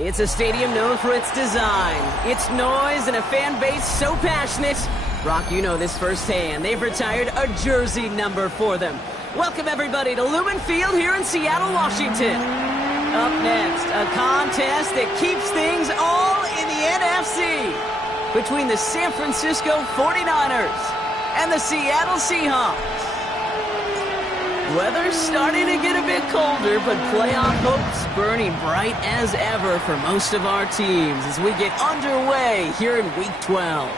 It's a stadium known for its design, its noise, and a fan base so passionate. Brock, you know this firsthand. They've retired a jersey number for them. Welcome, everybody, to Lumen Field here in Seattle, Washington. Up next, a contest that keeps things all in the NFC between the San Francisco 49ers and the Seattle Seahawks. Weather's starting to get a bit colder, but playoff hopes burning bright as ever for most of our teams as we get underway here in Week 12.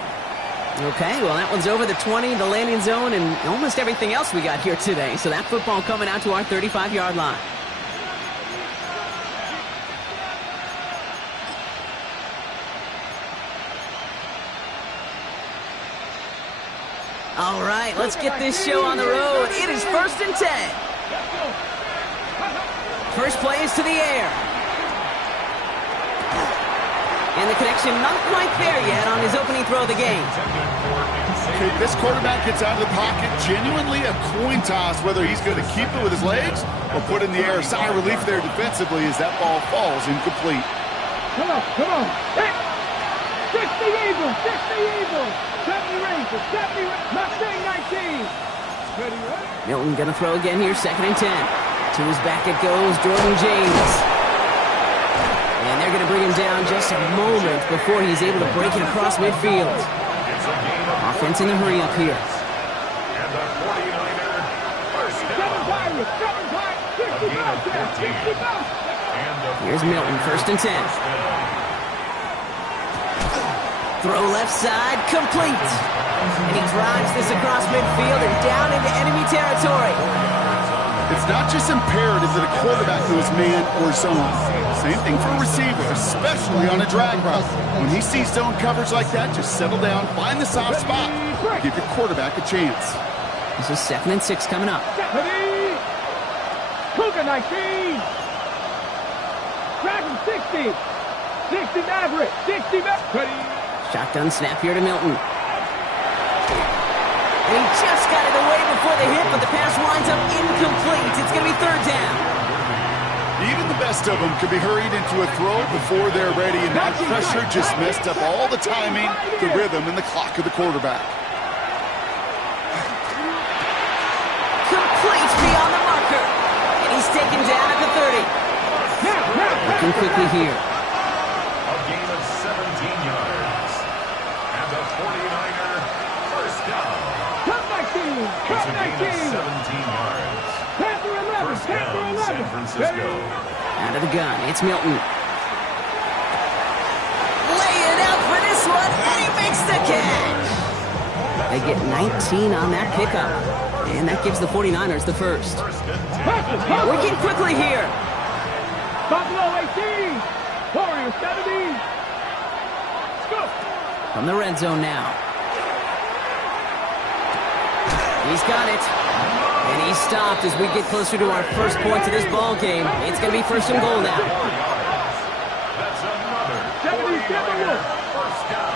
Okay, well, that one's over the 20, the landing zone, and almost everything else we got here today. So that football coming out to our 35-yard line. All right, let's get this show on the road. It is 1st and 10. First play is to the air. And the connection not quite there yet on his opening throw of the game. Okay, this quarterback gets out of the pocket. Genuinely a coin toss whether he's going to keep it with his legs or put it in the air. Sigh of relief there defensively as that ball falls incomplete. Come on. Hey! 60 Eagles! 70 Rangers! 70 Mustang 19! Ready? Milton going to throw again here, 2nd and 10. To his back it goes, Jordan James. And they're going to bring him down just a moment before he's able to break it across midfield. Offense in a hurry up here. And the 49er first down. 60 pounds. Here's Milton, 1st and 10. Throw left side, complete. And he drives this across midfield and down into enemy territory. It's not just imperative that a quarterback knows man or zone. Same thing for a receiver, especially on a drag route. When he sees zone coverage like that, just settle down, find the soft spot, give your quarterback a chance. This is 2nd and 6 coming up. Cougar 19. Dragon 60. 60 Maverick. 60 Maverick. Shotgun snap here to Milton. And he just got it away before the hit, but the pass winds up incomplete. It's going to be 3rd down. Even the best of them could be hurried into a throw before they're ready, and that pressure just messed up all the timing, the rhythm, and the clock of the quarterback. Complete beyond the marker. And he's taken down at the 30. Looking quickly here. A gain of 17 yards. And the 49er first down. It's a gain of 17 yards. First down, San Francisco. Out of the gun, it's Milton. Laying out for this one, and he makes the catch. They get 19 on that pickup. And that gives the 49ers the first. Working quickly here. Buffalo 18. Warriors 70. Let's go. From the red zone now. He's got it. And he's stopped as we get closer to our first point to this ball game. It's going to be 1st and goal now. That's another 49er first down.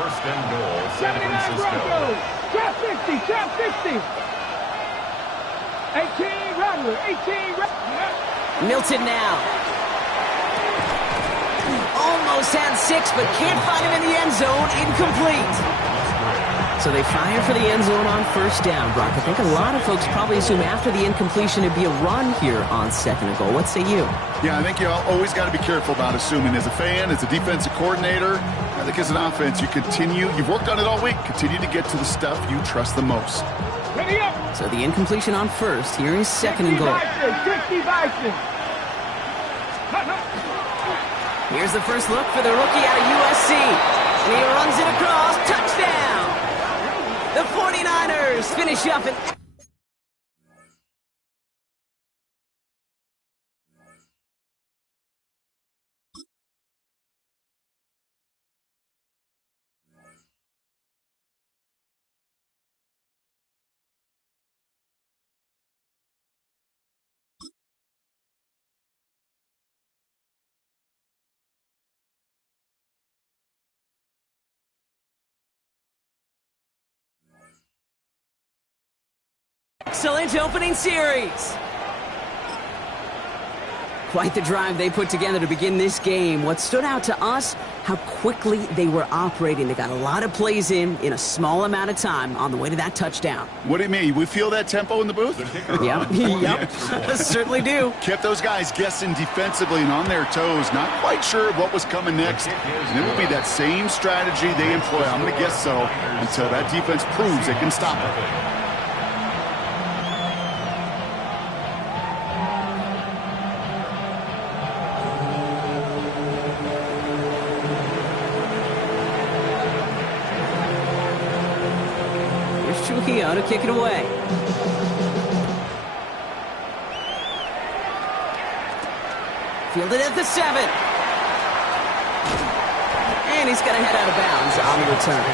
1st and goal, San Francisco. Trap 60. 18 Rattler. 18 Rattler. Milton now. Almost had 6, but can't find him in the end zone. Incomplete. So they fire for the end zone on 1st down, Brock. I think a lot of folks probably assume after the incompletion it'd be a run here on 2nd and goal. What say you? Yeah, I think you always got to be careful about assuming. As a fan, as a defensive coordinator, I think as an offense, you've worked on it all week, continue to get to the stuff you trust the most. Ready up. So the incompletion on 1st. Here is 2nd and goal. 60 Bison. Here's the first look for the rookie out of USC. And he runs it across. Touchdown! The 49ers finish up an... Excellent opening series. Quite the drive they put together to begin this game. What stood out to us, how quickly they were operating. They got a lot of plays in a small amount of time on the way to that touchdown. What do you mean? We feel that tempo in the booth? Yep. Certainly do. Kept those guys guessing defensively and on their toes, not quite sure what was coming next. And it will be that same strategy they employ, I'm going to guess so, until that defense proves it can stop it. Trujillo to kick it away. Fielded at the 7. And he's going to head out of bounds on the return.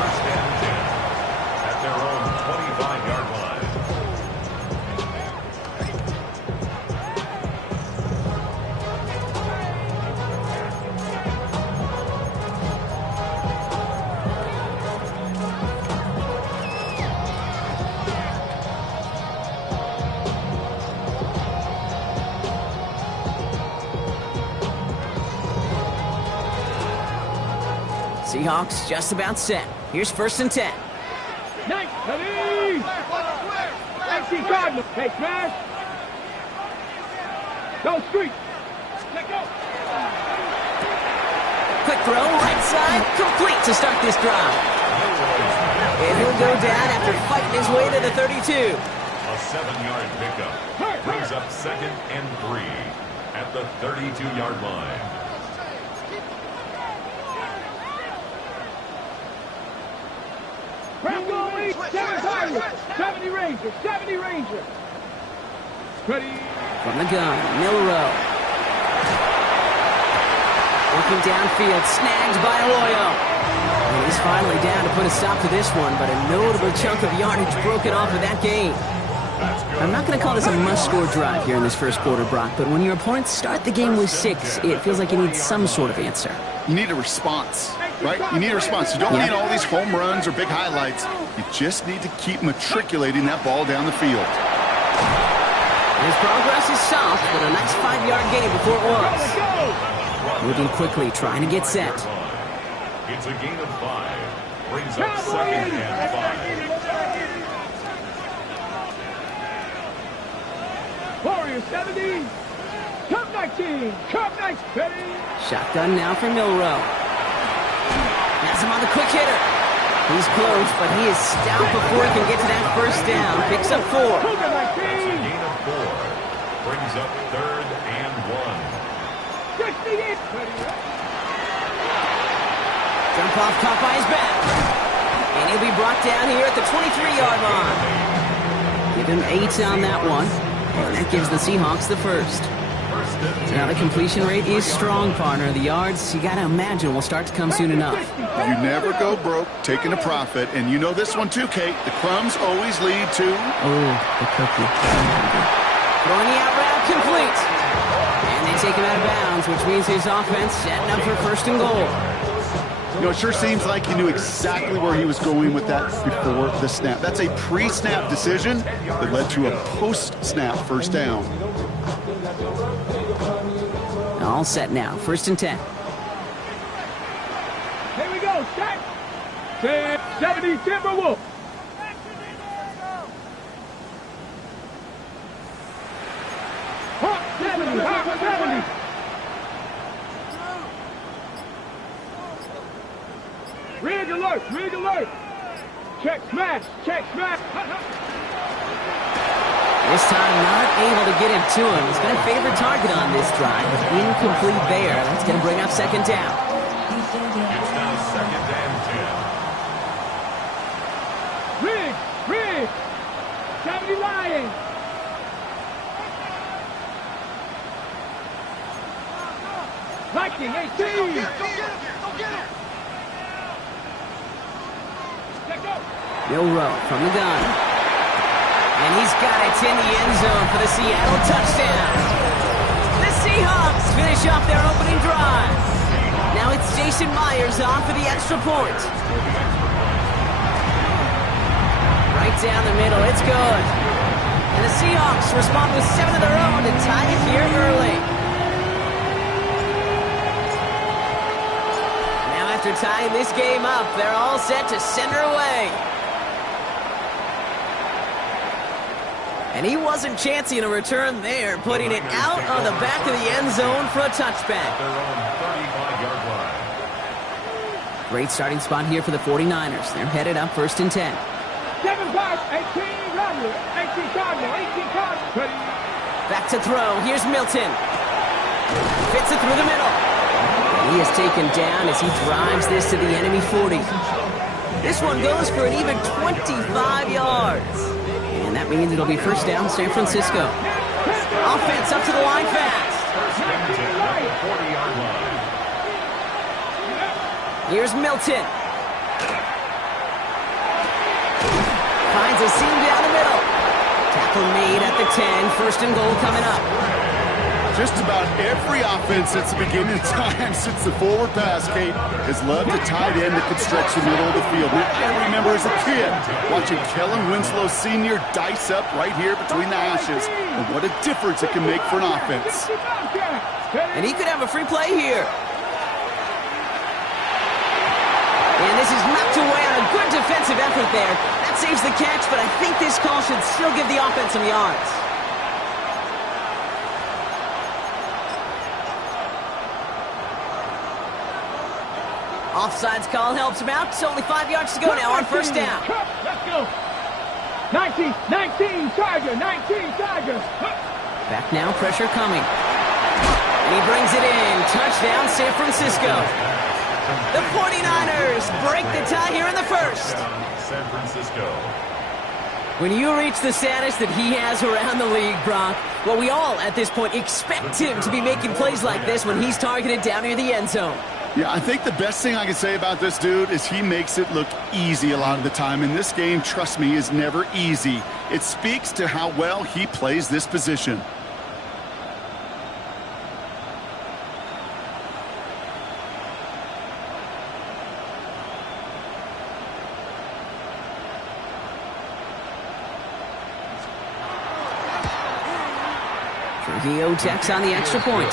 First and 10 at their own 25-yard line. Seahawks just about set. Here's 1st and 10. Nice, Teddy! Nice, Cardinal. Hey, smash! Go street! Let go! Quick throw, right side, complete to start this drive. And he'll go down after fighting his way to the 32. A 7-yard pickup brings up 2nd and 3 at the 32-yard line. Rambo lead, 70 Rangers, 70 Rangers. Ready? From the gun, Milroe. Working downfield, snagged by Arroyo. And he's finally down to put a stop to this one, but a notable chunk of yardage broken off of that game. I'm not going to call this a must-score drive here in this first quarter, Brock, but when your opponents start the game with 6, it feels like you need some sort of answer. You need a response, right? You need a response. You don't need all these home runs or big highlights. You just need to keep matriculating that ball down the field. His progress is soft, but a nice 5-yard gain before it was. Moving quickly, trying to get set. It's a gain of 5. Brings up 2nd and 5. Warriors 70. Cup 19. Cup 19. Shotgun now for Milroe. Has him on the quick hitter. He's close, but he is stout before he can get to that first down. Picks up 4. It's a gain of 4. Brings up 3rd and 1. 68. Jump off caught by his back. And he'll be brought down here at the 23-yard line. Give him 8 on that one. And that gives the Seahawks the first. Now the completion rate is strong, partner. The yards, you got to imagine, will start to come soon enough. You never go broke taking a profit. And you know this one too, Kate. The crumbs always lead to... Oh, the cookie. Throwing the out route complete. And they take him out of bounds, which means his offense setting up for 1st and goal. You know, it sure seems like he knew exactly where he was going with that before the snap. That's a pre-snap decision that led to a post-snap first down. All set now. 1st and 10. Here we go. Set. 70 Timberwolves. Hawk 70. Hawk 70. Rig alert. Rig alert. Check smash. Check smash. This time not able to get him to him. He's going to favor target on this drive. Incomplete there. That's going to bring up 2nd down. It's now 2nd and 10. Rig. Rig. 70 Lions. Viking 18. Go get him. Milroe from the gun. And he's got it in the end zone for the Seattle touchdown. The Seahawks finish off their opening drive. Now it's Jason Myers on for the extra point. Right down the middle, it's good. And the Seahawks respond with 7 of their own to tie it here early. Now after tying this game up, they're all set to send her away. And he wasn't chancing a return there, putting it out on the back of the end zone for a touchback. Their own 35-yard line. Great starting spot here for the 49ers. They're headed up 1st and 10. 7 points, 18 Romney, 18 Cardinal, 18 Cardinal. Back to throw. Here's Milton. Fits it through the middle. And he is taken down as he drives this to the enemy 40. This one goes for an even 25 yards. And that means it'll be 1st down San Francisco. Offense up to the line fast. 1st and 10 at the 40-yard line. Here's Milton. Finds a seam down the middle. Tackle made at the 10. 1st and goal coming up. Just about every offense since the beginning of time, since the forward pass, Kate, has loved a tight end that could stretch the middle of the field. Now, I remember as a kid watching Kellen Winslow Sr. dice up right here between the hashes. And what a difference it can make for an offense. And he could have a free play here. And this is knocked away on a good defensive effort there. That saves the catch, but I think this call should still give the offense some yards. Offsides call helps him out. It's only 5 yards to go now on 1st down. Let's go. 19, Tiger, 19, Tiger. Back now, pressure coming. And he brings it in. Touchdown, San Francisco. The 49ers break the tie here in the 1st. San Francisco. When you reach the status that he has around the league, Brock, well, we all at this point expect him to be making plays like this when he's targeted down near the end zone. Yeah, I think the best thing I can say about this dude is he makes it look easy a lot of the time. And this game, trust me, is never easy. It speaks to how well he plays this position. Trujillo checks on the extra point.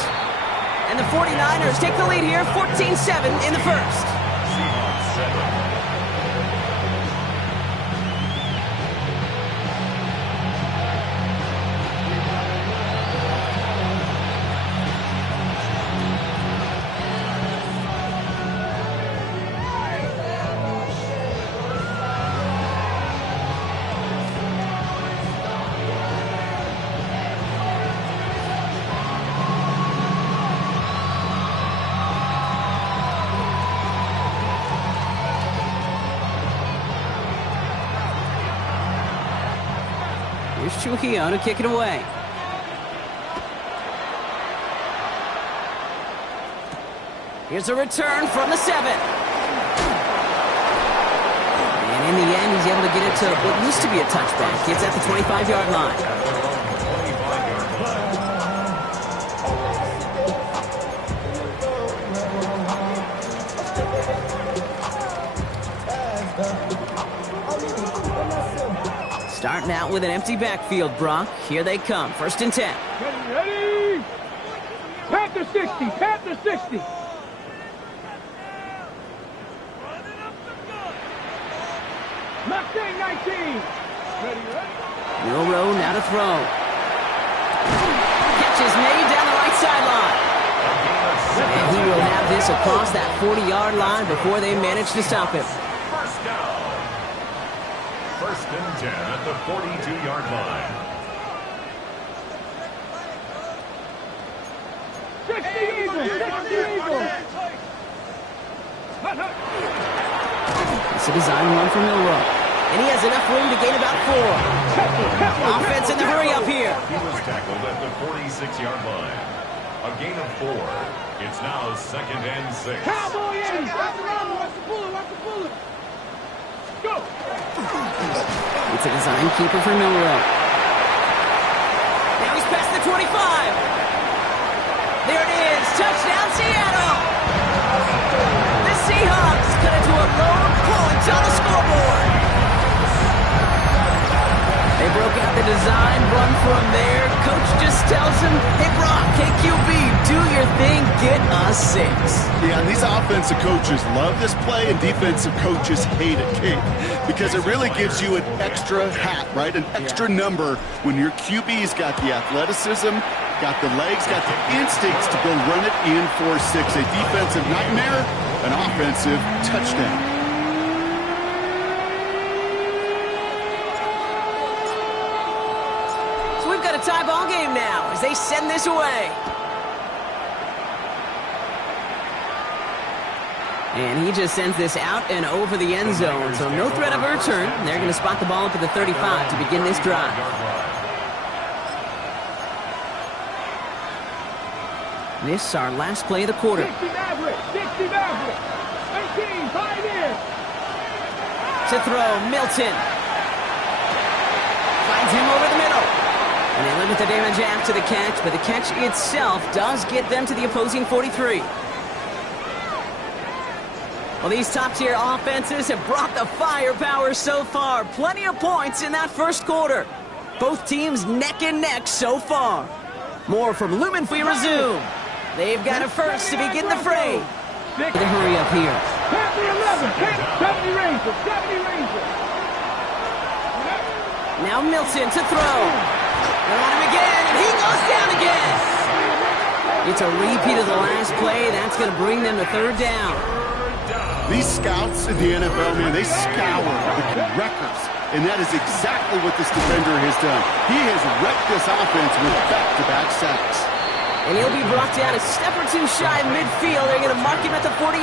And the 49ers take the lead here, 14-7 in the 1st. Seahawks 7. Here's Trujillo to kick it away. Here's a return from the 7. And in the end, he's able to get it to what used to be a touchback. Gets at the 25-yard line. Starting out with an empty backfield, Brock. Here they come. 1st and 10. Ready? Panther 60, Panther 60. Mustang 19. Ready? Milroe now to throw. Catch is made down the right sideline. And he will have this across that 40-yard line before they manage to stop him. 1st down. 1st and 10 at the 42-yard line. 60 Eagles, 60 Eagles. It's a design run for Milroe. And he has enough room to gain about 4. Offense in the hurry up here. He was tackled at the 46-yard line. A gain of 4. It's now 2nd and 6. Cowboy in. Watch the bullet, watch the bullet. Go. It's a design keeper for Milroe. Now he's past the 25. There it is. Touchdown, Seattle. The Seahawks cut it to a lone point on the scoreboard. They broke out the design run from there. Coach just tells him, hey, Brock, hey, QB, do your thing, get a 6. Yeah, and these offensive coaches love this play, and defensive coaches hate it, Kate, because it really gives you an extra hat, right? An extra number when your QB's got the athleticism, got the legs, got the instincts to go run it in for 6. A defensive nightmare, an offensive touchdown. We've got a tie ball game now as they send this away. And he just sends this out and over the end zone, so no threat of a return. They're going to spot the ball up at the 35 to begin this drive. This is our last play of the quarter. 60 Maverick, 18, pioneer. To throw, Milton. Finds him over the middle. And they limit the damage after the catch, but the catch itself does get them to the opposing 43. Well, these top-tier offenses have brought the firepower so far. Plenty of points in that first quarter. Both teams neck and neck so far. More from Lumen if we resume. They've got a first to begin the fray. The hurry up here. Panther 11, 70 Ranger. Now Milton to throw. They're on him again, and he goes down again. It's a repeat of the last play. That's going to bring them to third down. These scouts in the NFL, man, they scour the records. And that is exactly what this defender has done. He has wrecked this offense with back-to-back sacks. And he'll be brought down a step or two shy of midfield. They're going to mark him at the 48.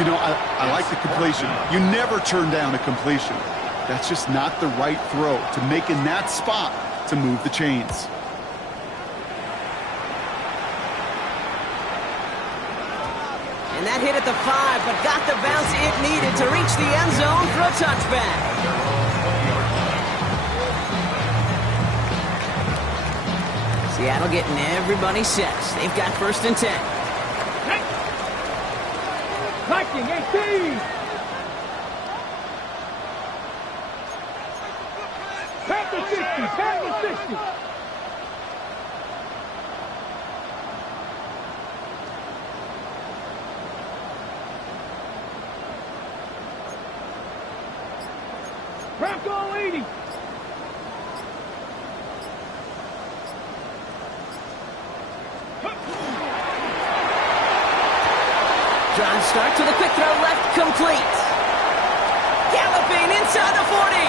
You know, I like the completion. You never turn down a completion. That's just not the right throw to make in that spot to move the chains. And that hit at the 5, but got the bounce it needed to reach the end zone for a touchback. Seattle getting everybody set. They've got first and 10. Viking 18. Panther 60. Bronco 80. Drive start to the quick throw left, complete. Galloping inside the 40.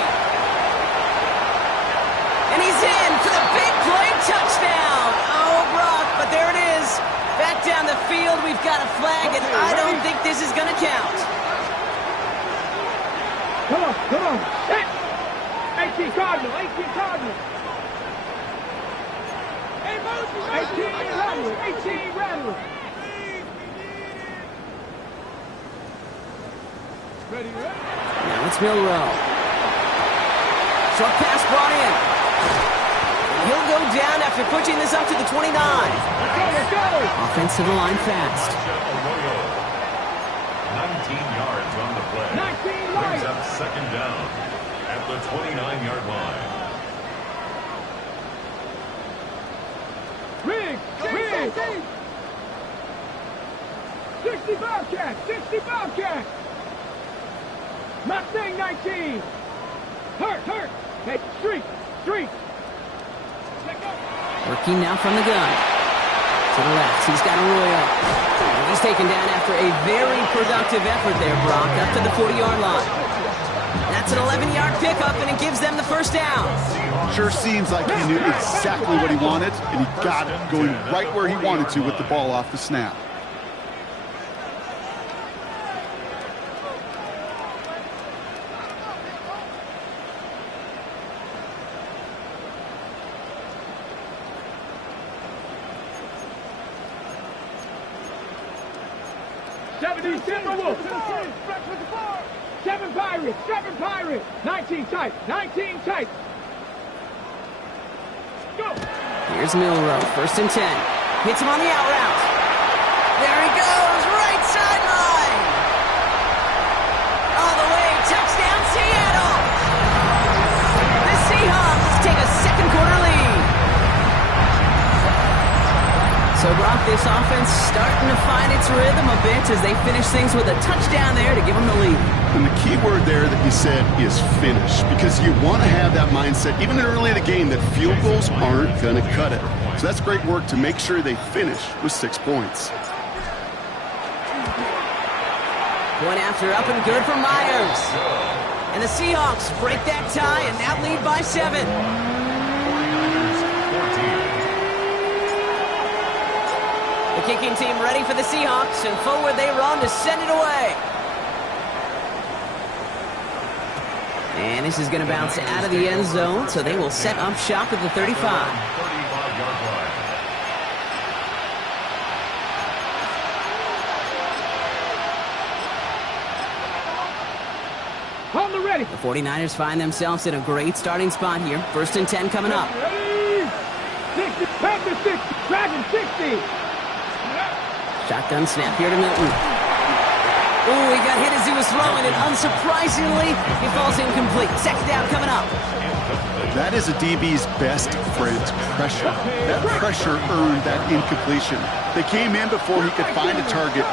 And he's in for the big play touchdown. Oh, Brock, but there it is. Back down the field, we've got a flag, and I don't think this is going to count. Come on. 18 Cardinal. 18 Rattler. Ready? Now it's Milrow. Short pass brought in. He'll go down after pushing this up to the 29. Let's go. Offensive line fast. 19 yards on the play. 19 Brings right. up second down at the 29-yard line. Rig. 60 Bobcat. Mustang 19. Hurt. Hey, street. Working now from the gun. To the left, he's got Arroyo. And he's taken down after a very productive effort there, Brock, up to the 40-yard line. That's an 11-yard pickup, and it gives them the first down. Sure seems like he knew exactly what he wanted, and he got it, going right where he wanted to with the ball off the snap. Seven Pirates. 19 tight. Go. Here's Milrow, first and 10. Hits him on the out route. There he goes, right sideline. All the way, touchdown Seattle. The Seahawks this offense starting to find its rhythm a bit as they finish things with a touchdown there to give them the lead. And the key word there that you said is finish, because you want to have that mindset, even early in the game, that field goals aren't going to cut it. So that's great work to make sure they finish with 6 points. Point after up and good for Myers. And the Seahawks break that tie and now lead by 7. The kicking team ready for the Seahawks, and forward they run to send it away. And this is going to bounce out of the end zone, so they will set up shop at the 35. On the ready. The 49ers find themselves in a great starting spot here. 1st and 10 coming up. Ready. 60, Panther 60, Dragon 60. Shotgun snap here to Milton. Ooh, he got hit as he was throwing, and unsurprisingly, he falls incomplete. 2nd down coming up. That is a DB's best friend, pressure. That pressure earned that incompletion. They came in before he could find a target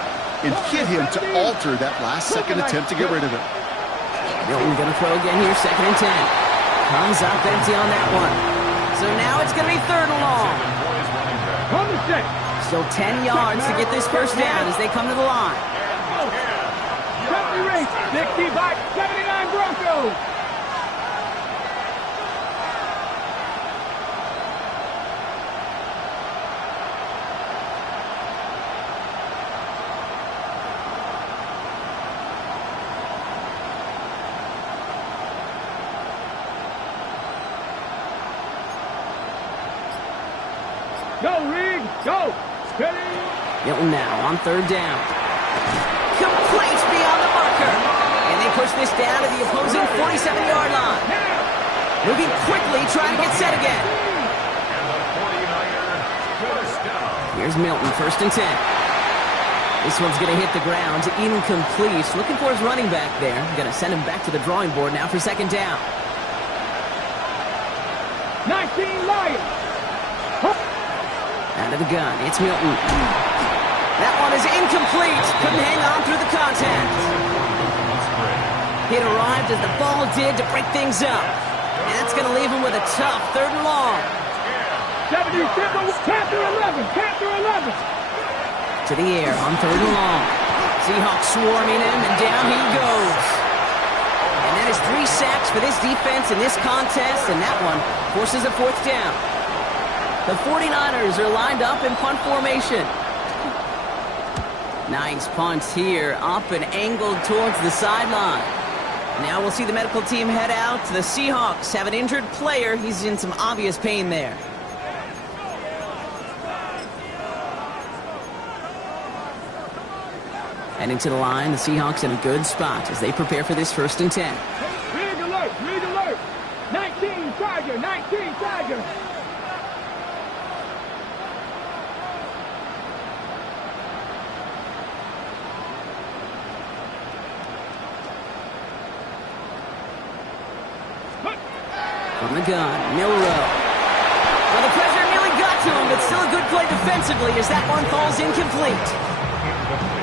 and hit him to alter that last-second attempt to get rid of it. Milton going to throw again here, 2nd and 10. Comes up empty on that one. So now it's going to be 3rd and long. On the set. Still 10 yards to get this 1st down as they come to the line. 70 race, 65, 79 Broncos. Go, Reed, go. Steady. Milton now on 3rd down. Complete beyond the marker. And they push this down to the opposing 47-yard line. Moving quickly, trying to get set again. Here's Milton, 1st and 10. This one's going to hit the ground, incomplete. Looking for his running back there. Going to send him back to the drawing board now for 2nd down. 19 Lions. Out of the gun, it's Milton. That one is incomplete. Couldn't hang on through the contact. It arrived as the ball did to break things up. And that's going to leave him with a tough 3rd and long. 77, Panther 11, Panther 11. To the air on 3rd and long. Seahawks swarming him, and down he goes. And that is 3 sacks for this defense in this contest, and that one forces a 4th down. The 49ers are lined up in punt formation. Nice punt here, up and angled towards the sideline. Now we'll see the medical team head out. The Seahawks have an injured player. He's in some obvious pain there. Heading to the line, the Seahawks in a good spot as they prepare for this 1st and 10. Rig alert, rig alert. 19 Tiger, 19 Tiger. From the gun, Milrow. Well, the pressure nearly got to him, but still a good play defensively as that one falls incomplete.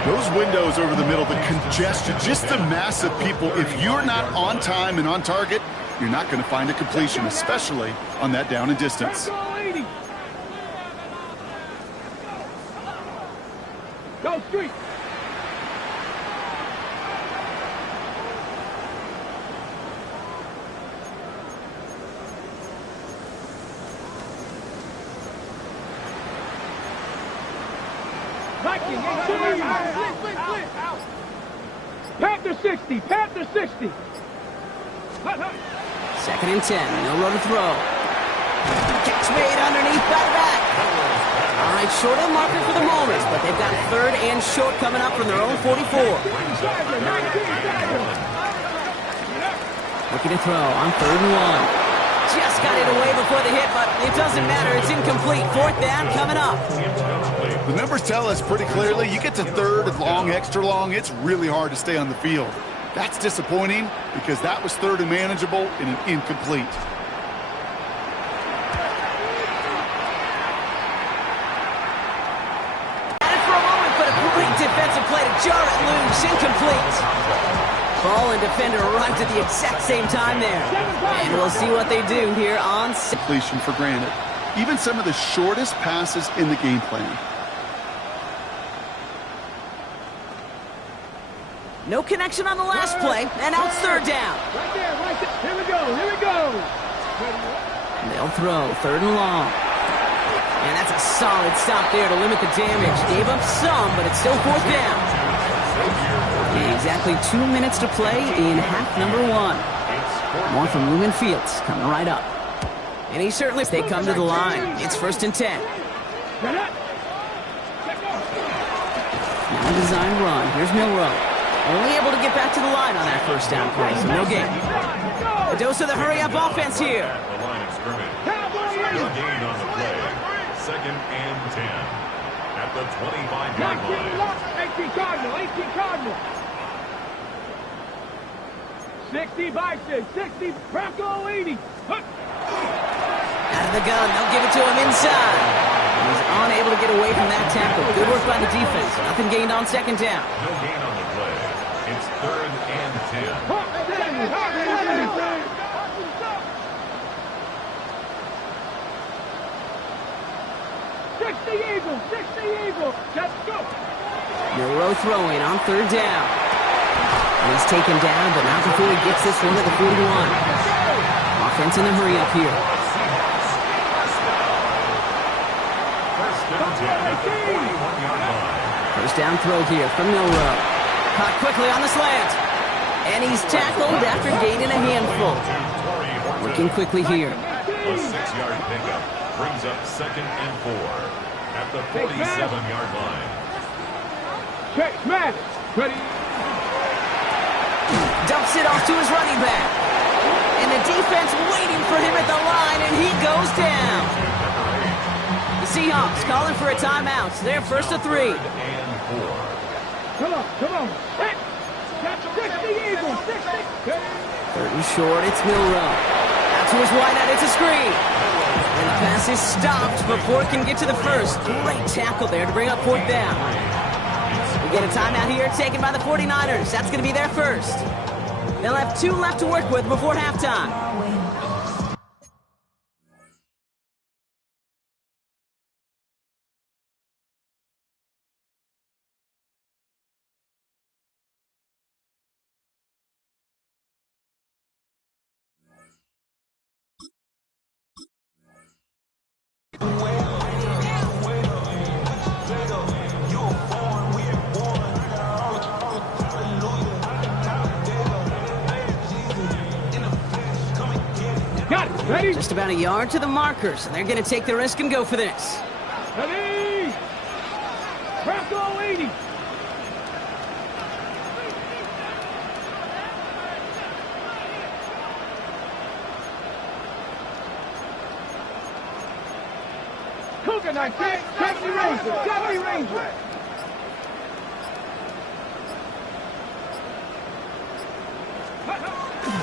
Those windows over the middle, the congestion, just the mass of people, if you're not on time and on target, you're not going to find a completion, especially on that down and distance. Go, Street. Panther 60, Panther 60. 2nd and 10, Milrow to throw. Catch made underneath by the back. All right, short of the marker for the moment, but they've got 3rd and short coming up from their own 44. Looking to throw on 3rd and 1. Just got it away before the hit, but it doesn't matter. It's incomplete. 4th down coming up. The numbers tell us pretty clearly, you get to 3rd and long, extra long, it's really hard to stay on the field. That's disappointing because that was 3rd and manageable and an incomplete. Ball and defender arrived at the exact same time there. And we'll see what they do here on completion for granted. Even some of the shortest passes in the game plan. No connection on the last play, and now it's third down. Right there, right there. Here we go, here we go. They'll throw, third and long. And that's a solid stop there to limit the damage. Gave up some, but it's still fourth down. Exactly 2 minutes to play in half number one. More from Lumen Fields coming right up. And he certainly, they come to the line. It's 1st and 10. Now a design run. Here's Milroe. Only able to get back to the line on that first down play, so no gain. A dose of the hurry-up offense here. The line of scrimmage. No gain on the play. 2nd and 10. At the 25-yard line. 18 Cardinal, 18 Cardinal. 60 Vikings, 60 Bronco 80. Out of the gun, they'll give it to him inside. He's unable to get away from that tackle. Good work by the defense. Nothing gained on 2nd down. No gain on the play. It's 3rd and 10. 60 Eagles, 60 Eagles. Let's go. Milroe throwing on 3rd down. And he's taken down, but not before he gets this one at the 41. Offense in a hurry up here. First down throw here from Milroe. Caught quickly on the slant. And he's tackled after gaining a handful. Working quickly here. A 6-yard pickup brings up 2nd and 4 at the 47-yard line. Check, smash. Ready. Dumps it off to his running back. And the defense waiting for him at the line, and he goes down. The Seahawks calling for a timeout. They're 1st to 3. 3rd and 4. Come on, come on. That's 60 Eagles, 60. 3rd and short, it's Milroe. Out to his wideout, it's a screen. And the pass is stopped before it can get to the first. Great tackle there to bring up 4th down. We get a timeout here taken by the 49ers. That's going to be their first. They'll have 2 left to work with before halftime. Got it. Ready? Just about a yard to the markers, and they're going to take the risk and go for this. Ready. Bronco 80. Cougar 19, 70 Ranger, 70 Ranger.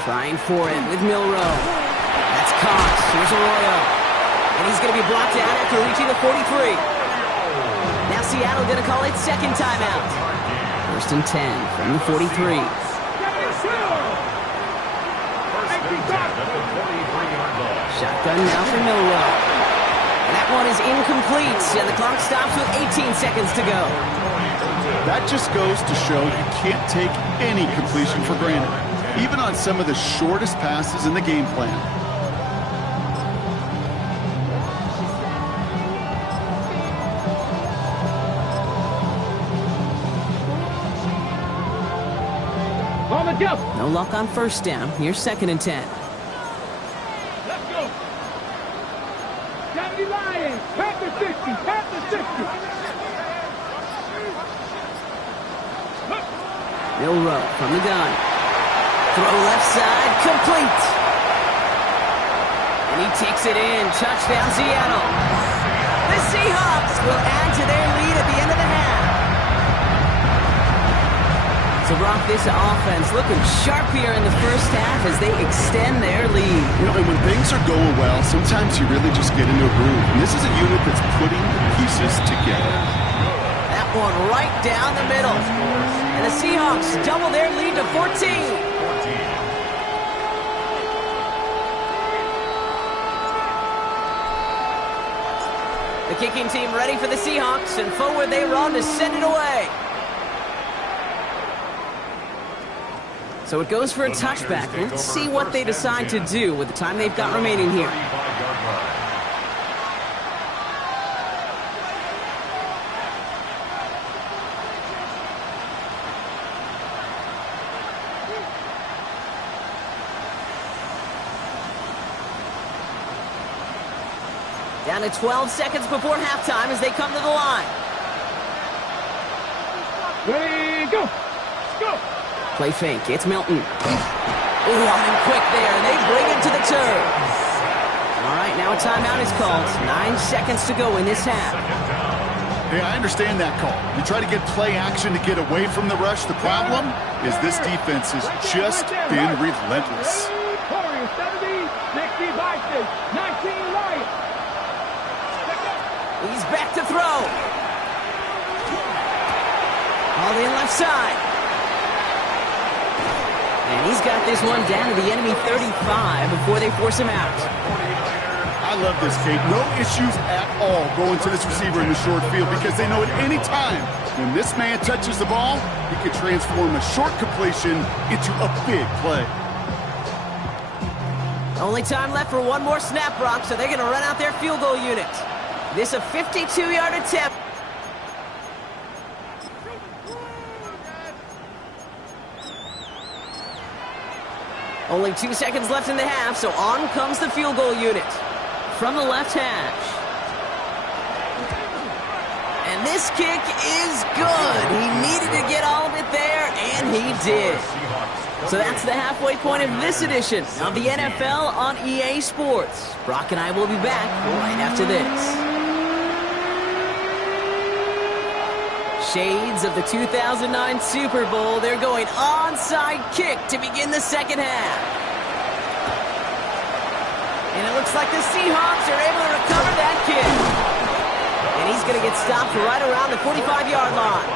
Trying for it with Milroe. That's caught. Here's Arroyo. And he's going to be blocked out after reaching the 43. Now Seattle going to call it 2nd timeout. 1st and 10 from the 43. Shotgun now for Milroe. And that one is incomplete, and the clock stops with 18 seconds to go. That just goes to show you can't take any completion for granted, even on some of the shortest passes in the game plan. On the jump. No luck on 1st down. Here's 2nd and 10. Let's go. 70 Lions. Panther 60. Panther 60. Milroe from the gun. Throw left side, complete. And he takes it in. Touchdown, Seattle. The Seahawks will add to their lead at the end of the half. So, Brock, this offense looking sharp here in the first half as they extend their lead. You know, and when things are going well, sometimes you really just get into a groove. And this is a unit that's putting the pieces together. That one right down the middle. And the Seahawks double their lead to 14. The kicking team ready for the Seahawks, and forward they run to send it away. So it goes for a touchback. Let's see what they decide to do with the time they've got remaining here. Down to 12 seconds before halftime as they come to the line. Ready, go! Go! Play fake. It's Milton. Ooh, on him quick there, and they bring him to the turf. All right, now a timeout is called. 9 seconds to go in this half. Hey, I understand that call. You try to get play action to get away from the rush. The problem is this defense has just been relentless. 70, 60 Vikings, 19 Lions. He's back to throw. All the left side. And he's got this one down to the enemy 35 before they force him out. I love this, Kate. No issues at all going to this receiver in the short field because they know at any time when this man touches the ball, he can transform a short completion into a big play. Only time left for one more snap, Brock, so they're going to run out their field goal unit. This a 52-yard attempt. Only 2 seconds left in the half, so on comes the field goal unit from the left hash. And this kick is good. He needed to get all of it there, and he did. So that's the halfway point of this edition of the NFL on EA Sports. Brock and I will be back right after this. Shades of the 2009 Super Bowl. They're going onside kick to begin the second half. And it looks like the Seahawks are able to recover that kick. And he's going to get stopped right around the 45-yard line.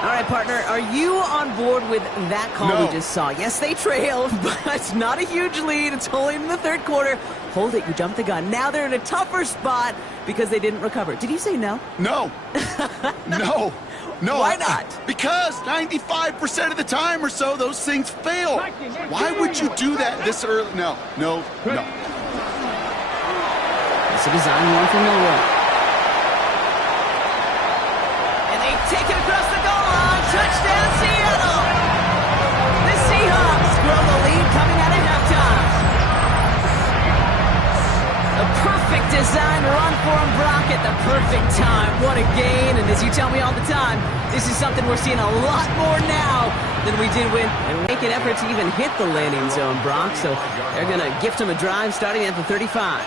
All right, partner, are you on board with that call we just saw? Yes, they trailed, but it's not a huge lead. It's only in the third quarter. Hold it, you jumped the gun. Now they're in a tougher spot because they didn't recover. Did you say no? No. No. Why not? Because 95% of the time or so, those things fail. Why would you do that this early? No. It's a design one from Milroy. Take it across the goal line. Touchdown, Seattle. The Seahawks grow the lead coming out of halftime. A perfect design run for him, Brock, at the perfect time. What a gain. And as you tell me all the time, this is something we're seeing a lot more now than we did when they make an effort to even hit the landing zone, Brock. So they're going to gift him a drive starting at the 35.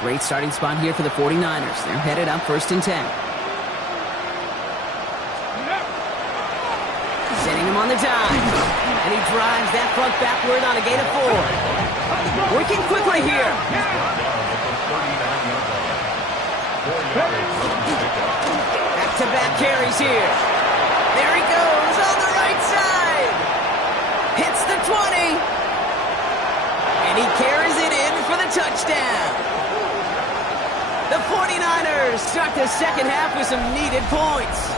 Great starting spot here for the 49ers. They're headed up 1st and 10. Setting him on the dime. And he drives that front backward on a gain of 4. Working quickly here. Back-to-back carries here. There he goes on the right side. Hits the 20. And he carries it in for the touchdown. The 49ers start the second half with some needed points.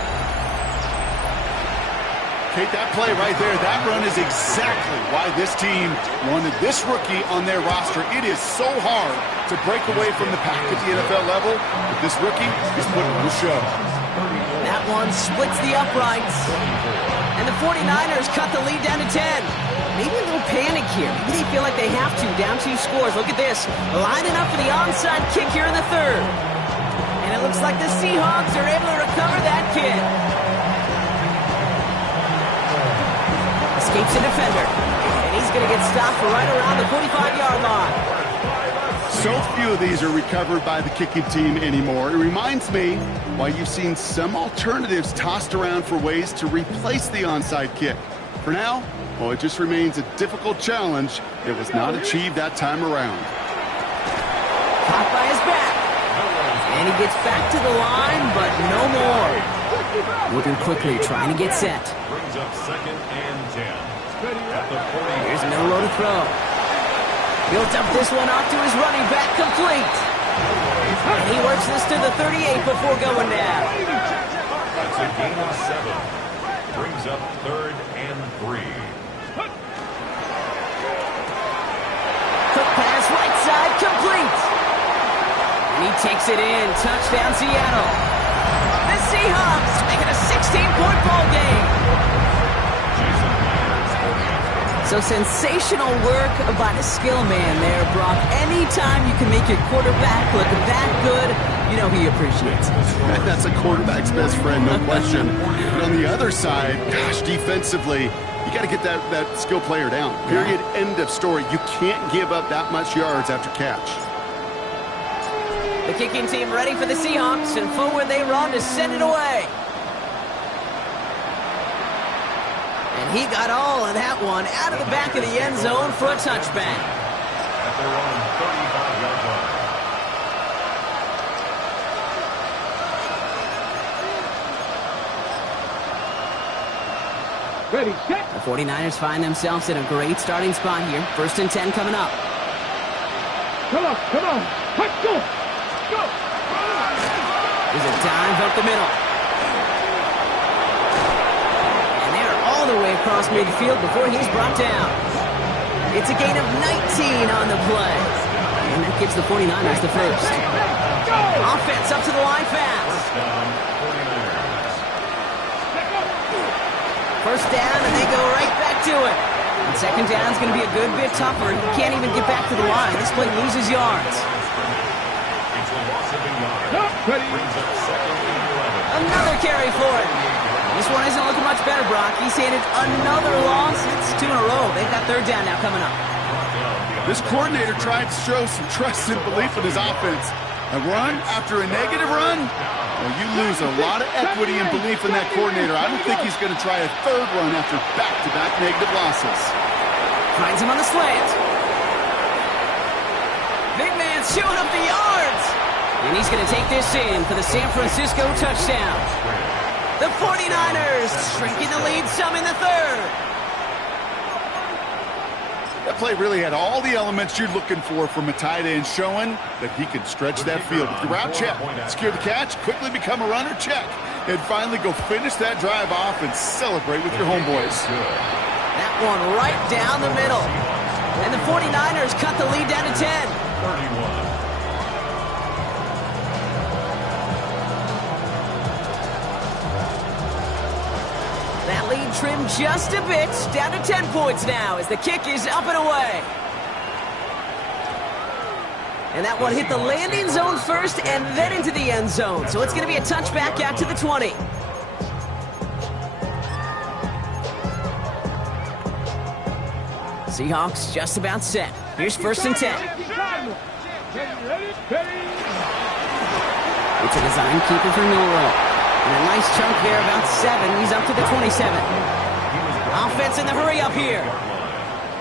Kate, that play right there, that run is exactly why this team wanted this rookie on their roster. It is so hard to break away from the pack at the NFL level, but this rookie is putting on the show. That one splits the uprights. And the 49ers cut the lead down to 10. Maybe a little panic here. Maybe they feel like they have to. Down 2 scores. Look at this. Lining up for the onside kick here in the third. And it looks like the Seahawks are able to recover that kick. Escapes a defender. And he's going to get stopped right around the 45-yard line. So few of these are recovered by the kicking team anymore. It reminds me why you've seen some alternatives tossed around for ways to replace the onside kick. For now, well, it just remains a difficult challenge that was not achieved that time around. Caught by his back. And he gets back to the line, but no more. Moving quickly, trying to get set. Brings up 2nd and 10. At the 40. Here's middle row to throw. He'll dump this one off to his running back, complete. And he works this to the 38 before going down. That's a gain of 7. Brings up 3rd and 3. Quick pass, right side, complete. And he takes it in. Touchdown, Seattle. The Seahawks make it a 16-point ball game. So sensational work by the skill man there, Brock. Anytime you can make your quarterback look that good, you know he appreciates it. That's a quarterback's best friend, no question. But on the other side, gosh, defensively, you got to get that skill player down. Period, end of story. You can't give up that much yards after catch. The kicking team ready for the Seahawks, and forward they run to send it away. And he got all of that one out of the back of the end zone for a touchback. At their own 35-yard line. Ready, set. The 49ers find themselves in a great starting spot here. 1st and 10 coming up. Come on, come on. Let's go. Go. There's a dive up the middle. And they're all the way across midfield before he's brought down. It's a gain of 19 on the play. And that gives the 49ers the first. Offense up to the line fast. First down, and they go right back to it. And 2nd down is going to be a good bit tougher. He can't even get back to the line. This play loses yards. Another carry for it. This one isn't looking much better, Brock. He's handed another loss. It's 2 in a row. They've got 3rd down now coming up. This coordinator tried to show some trust and belief in his offense. A run after a negative run? Well, you lose a lot of equity and belief in that coordinator. I don't think he's going to try a 3rd run after back-to-back negative losses. Finds him on the slant. Big man's showing up the yards. And he's going to take this in for the San Francisco touchdown. The 49ers shrinking the lead some in the 3rd. That play really had all the elements you're looking for from a tight end, showing that he can stretch that field. With your route check, secure the catch, quickly become a runner check, and finally go finish that drive off and celebrate with your homeboys. That one right down the middle. And the 49ers cut the lead down to 10. 31. That lead trimmed just a bit, down to 10 points now as the kick is up and away. And that one hit the landing zone first and then into the end zone. So it's going to be a touchback out to the 20. Seahawks just about set. Here's 1st and 10. It's a design keeper for Milroe. And a nice chunk there, about 7. He's up to the 27. Offense in the hurry up here.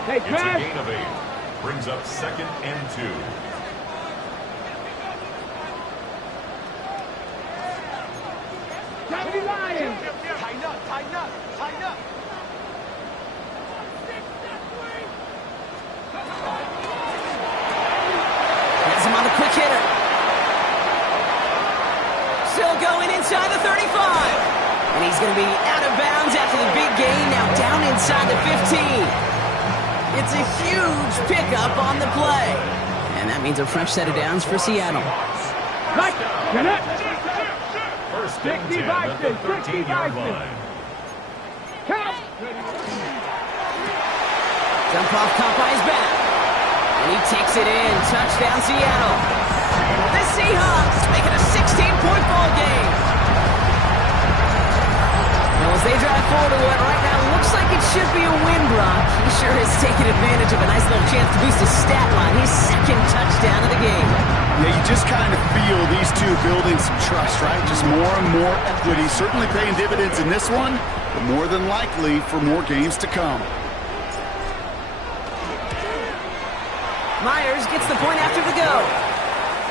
Hey, It's a gain of 8. Brings up 2nd and 2. Johnny Lions. Tighten up, tighten up, tighten up. Has him on the quick hitter. Still going inside the 35. And he's going to be out of bounds after the big gain. Now down inside the 15. It's a huge pickup on the play. And that means a fresh set of downs for Seattle. Right, get it. 1st and 10 at the 13-yard line. Count. Jump off caught by his back. And he takes it in. Touchdown, Seattle. The Seahawks make it a 16-point ball game. Now, as they drive forward to what right now looks like it should be a win, Brock, he sure has taken advantage of a nice little chance to boost his stat line. His 2nd touchdown of the game. Yeah, you just kind of feel these two building some trust, right? Just more and more equity. Certainly paying dividends in this one. but more than likely for more games to come. Myers gets the point after the go.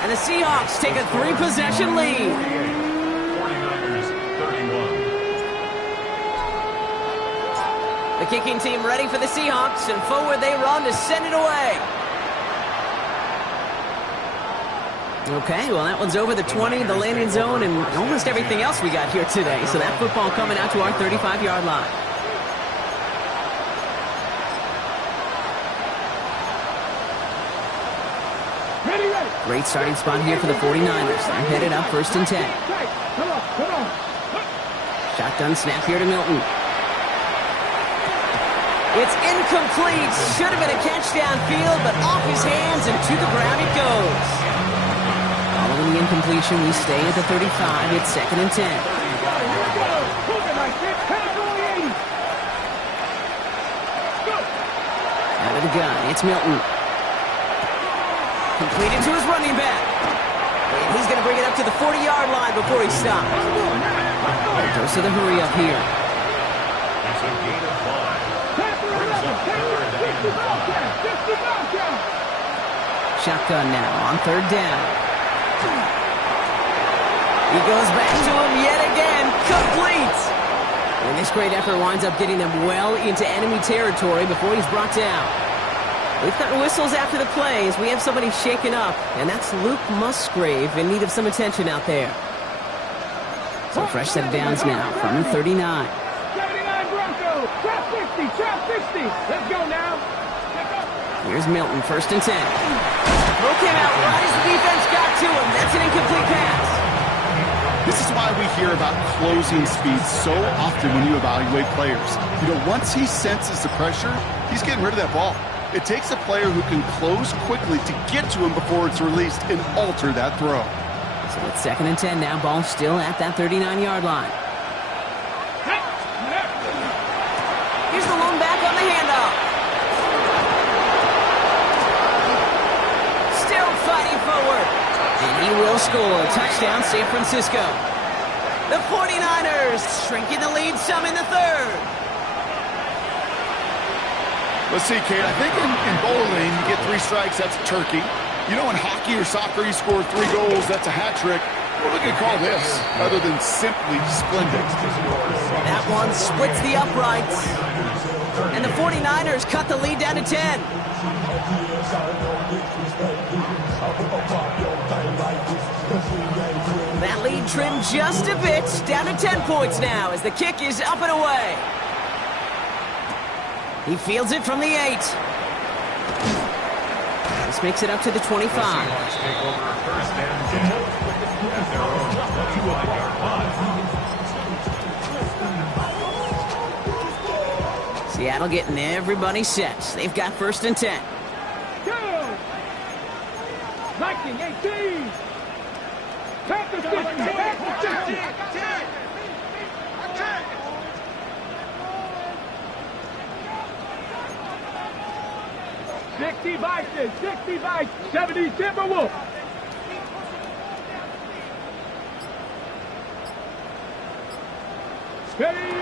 And the Seahawks take a 3-possession lead. 49ers 31. The kicking team ready for the Seahawks, and forward they run to send it away. Okay, well, that one's over the 20, the landing zone, and almost everything else we got here today. So that football coming out to our 35-yard line. Great starting spot here for the 49ers. They're headed up 1st and 10. Shotgun snap here to Milton. It's incomplete. Should have been a catch downfield, but off his hands and to the ground it goes. Following the incompletion, we stay at the 35. It's 2nd and 10. Out of the gun, it's Milton. Completed to his running back. And he's going to bring it up to the 40-yard line before he stops. He goes to the hurry up here. It's a gain of 5. Brings up 3rd and 5. Shotgun now on 3rd down. He goes back to him yet again. Complete. And this great effort winds up getting them well into enemy territory before he's brought down. We've got whistles after the plays. We have somebody shaken up, and that's Luke Musgrave in need of some attention out there. So fresh set of downs now from the 39. 79 Broncos. Trap 60. Trap 60. Let's go now. Here's Milton, 1st and 10. Throw came out right as the defense got to him. That's an incomplete pass. This is why we hear about closing speed so often when you evaluate players. You know, once he senses the pressure, he's getting rid of that ball. It takes a player who can close quickly to get to him before it's released and alter that throw. So it's 2nd and 10 now. Ball still at that 39-yard line. Here's the lone back on the handoff. Still fighting forward. And he will score. Touchdown, San Francisco. The 49ers shrinking the lead some in the 3rd. Let's see, Kate, I think in bowling, you get 3 strikes, that's a turkey. You know, in hockey or soccer, you score 3 goals, that's a hat trick. What are we going to call this, other than simply splendid? That one splits the uprights. And the 49ers cut the lead down to 10. That lead trimmed just a bit, down to 10 points now as the kick is up and away. He fields it from the 8. This makes it up to the 25. Seahawks take over 1st and 10 at their own 25-yard line. Seattle getting everybody set. They've got 1st and 10. Go! 19, 18. Panthers 50. Panthers 50. 60 Vikings, 60 Vikings, 70 Timberwolves. Steady.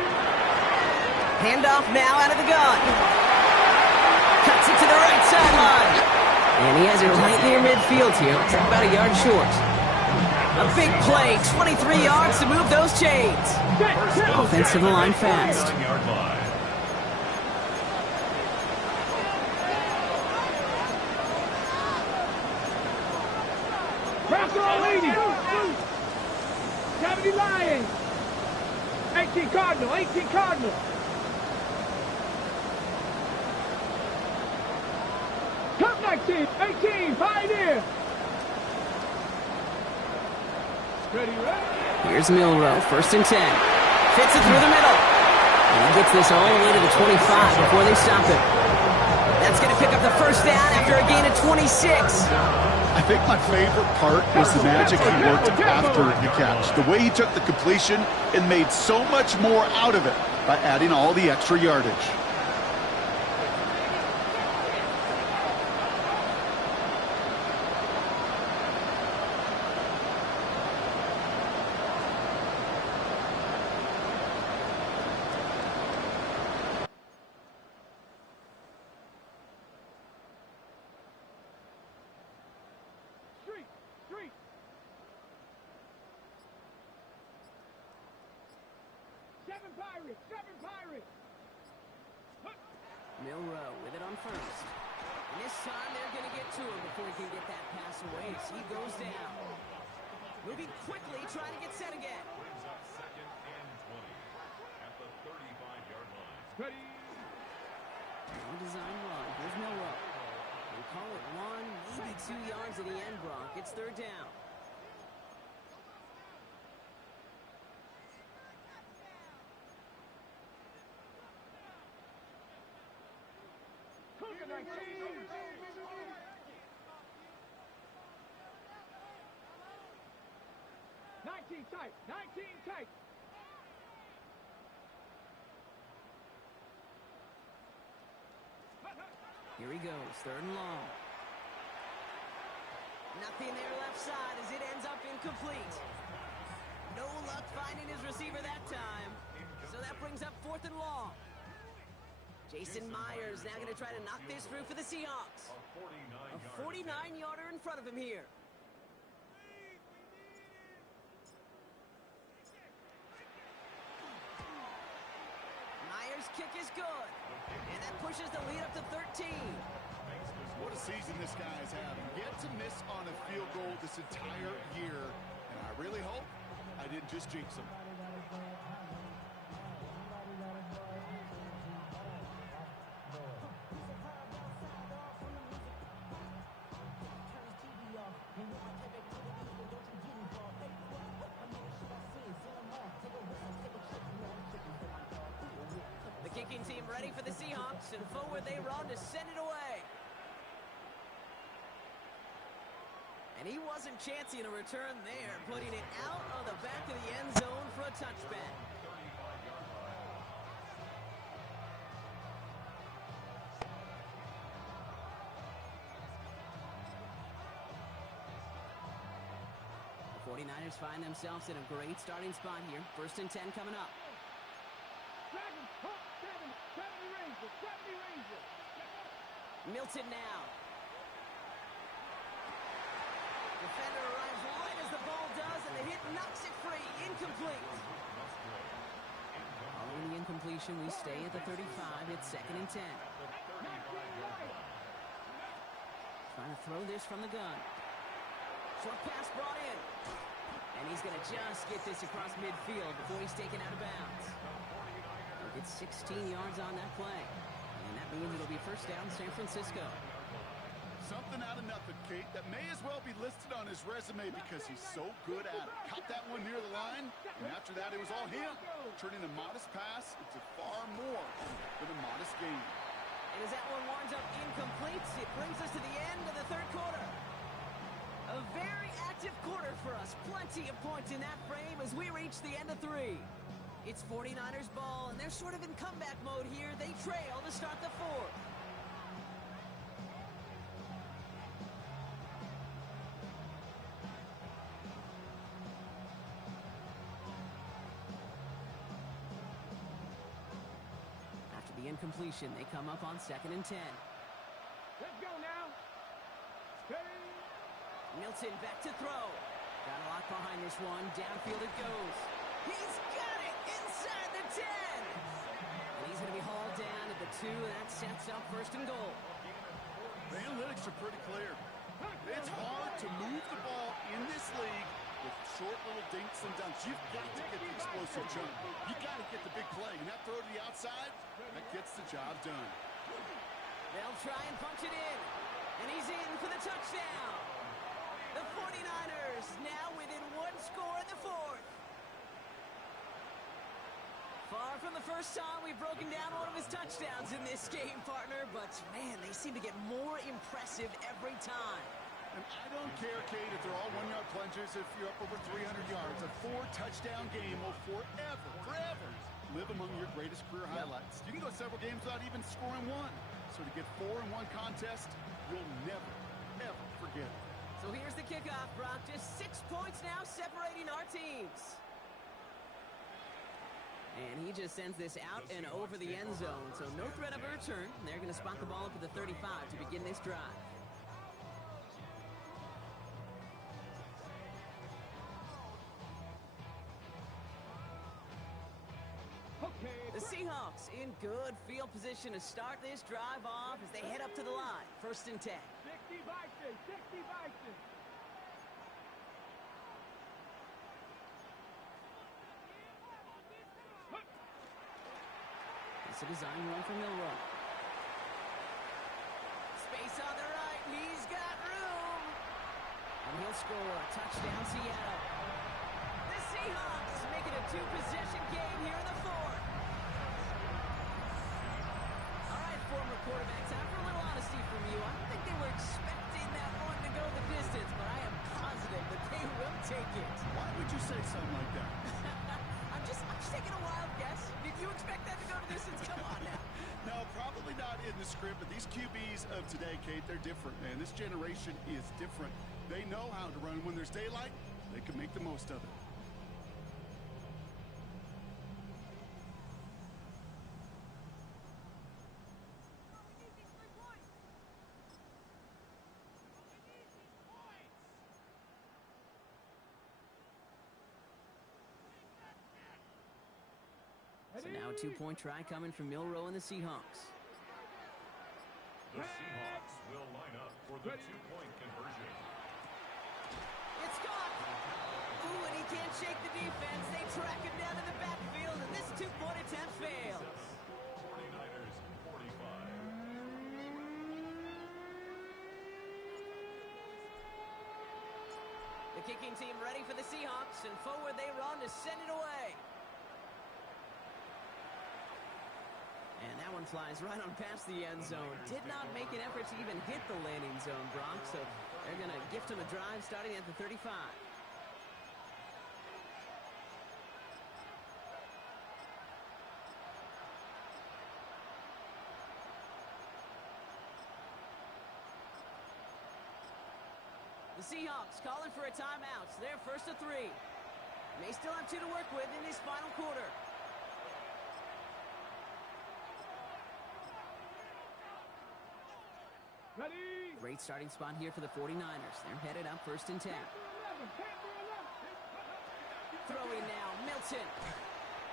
Handoff now out of the gun. Cuts it to the right sideline. And he has it right near midfield here. It's about a yard short. A big play, 23 yards to move those chains. Offensive line fast. 39-yard line. Bronco leading. 70 Lions. 18 Cardinal, 18 Cardinal. Cup 19, 18 Pioneer. Ready, ready. Here's Milrow, 1st and 10. Fits it through the middle. And he gets this all the way to the 25 before they stop him. That's going to pick up the 1st down after a gain of 26. I think my favorite part was the magic he worked after the catch. The way he took the completion and made so much more out of it by adding all the extra yardage. Pirates! 7 Pirates! Milroe with it on first. And this time they're going to get to him before he can get that pass away as he goes down. Moving quickly, trying to get set again. Brings up 2nd and 20 at the 35-yard line. Ready! Well-designed run. Here's Milroe. They call it 1, maybe 2 yards at the end, Brock. It's 3rd down. Cougar 19! 19 tight! 19 tight! Here he goes, 3rd and long. Nothing there left side as it ends up incomplete. No luck finding his receiver that time. So that brings up 4th and long. Jason Myers now going to try to knock this through for the Seahawks. A 49-yarder in front of him here. Myers' kick is good. And that pushes the lead up to 13. What a season this guy is having. Yet to miss on a field goal this entire year. And I really hope I didn't just jinx him. The kicking team ready for the Seahawks, and forward they run to send it away. And he wasn't chancing a return there, putting it out of the back of the end zone for a touchback. The 49ers find themselves in a great starting spot here. 1st and 10 coming up. Dragons, Hawk, 70 Rangers, 70 Rangers! Milton now. Defender arrives right as the ball does, and the hit knocks it free. Incomplete. Following the incompletion, we stay at the 35. It's 2nd and 10. Trying to throw this from the gun. Short pass brought in. And he's going to just get this across midfield before he's taken out of bounds. He'll get 16 yards on that play. And that means it'll be 1st down San Francisco. Something out of nothing, Kate, that may as well be listed on his resume because he's so good at it. Caught that one near the line, and after that it was all him, turning a modest pass into far more than a modest gain. And as that one winds up incomplete, it brings us to the end of the 3rd quarter. A very active quarter for us. Plenty of points in that frame as we reach the end of 3. It's 49ers ball, and they're sort of in comeback mode here. They trail to start the 4th. After the incompletion, they come up on 2nd and 10. Let's go now! Steady! Milton back to throw. Got a lock behind this one. Downfield it goes. He's got it inside the 10. And he's going to be hauled down at the 2, and that sets up 1st and goal. The analytics are pretty clear. It's hard to move the ball in this league with short little dinks and dunks. You've got to get the explosive jump. You've got to get the big play. And that throw to the outside, that gets the job done. They'll try and punch it in. And he's in for the touchdown. The 49ers now within 1 score in the 4th. Far from the first time we've broken down one of his touchdowns in this game, partner, but man, they seem to get more impressive every time. And I don't care, Kate, if they're all 1-yard plungers, if you're up over 300 yards. A 4-touchdown game will forever live among your greatest career highlights. You can go several games without even scoring one. So to get 4 in one contest, you'll never, ever forget it. So here's the kickoff, Brock. Just 6 points now separating our teams. And he just sends this out and over the end zone. So no threat of a return. They're going to spot the ball up at the 35 to begin this drive. The Seahawks in good field position to start this drive off as they head up to the line. 1st and 10. 60 Vikings, 60 Vikings. It's a design run for Milroe. Space on the right. He's got room. And he'll score. Touchdown, Seattle. The Seahawks making a 2-possession game here in the 4th. All right, former quarterback, time for a little honesty from you. I don't think they were expecting that one to go the distance, but I am positive that they will take it. Why would you say something like that? I'm just taking a wild guess. Did you expect that to go the distance? Come on now. No, probably not in the script, but these QBs of today, Kate, they're different, man. This generation is different. They know how to run. When there's daylight, they can make the most of it. So now a 2-point try coming from Milroe and the Seahawks. The Seahawks will line up for the 2-point conversion. It's gone! Ooh, and he can't shake the defense. They track him down in the backfield, and this 2-point attempt fails. 49ers, 45. The kicking team ready for the Seahawks, and forward they run to send it away. And that one flies right on past the end zone. Did not make an effort to even hit the landing zone, Brock, so they're going to gift him a drive starting at the 35. The Seahawks calling for a timeout. So they're 1st and 3. And they still have 2 to work with in this final quarter. Ready? Great starting spot here for the 49ers. They're headed up 1st and 10. Throwing now, Milton.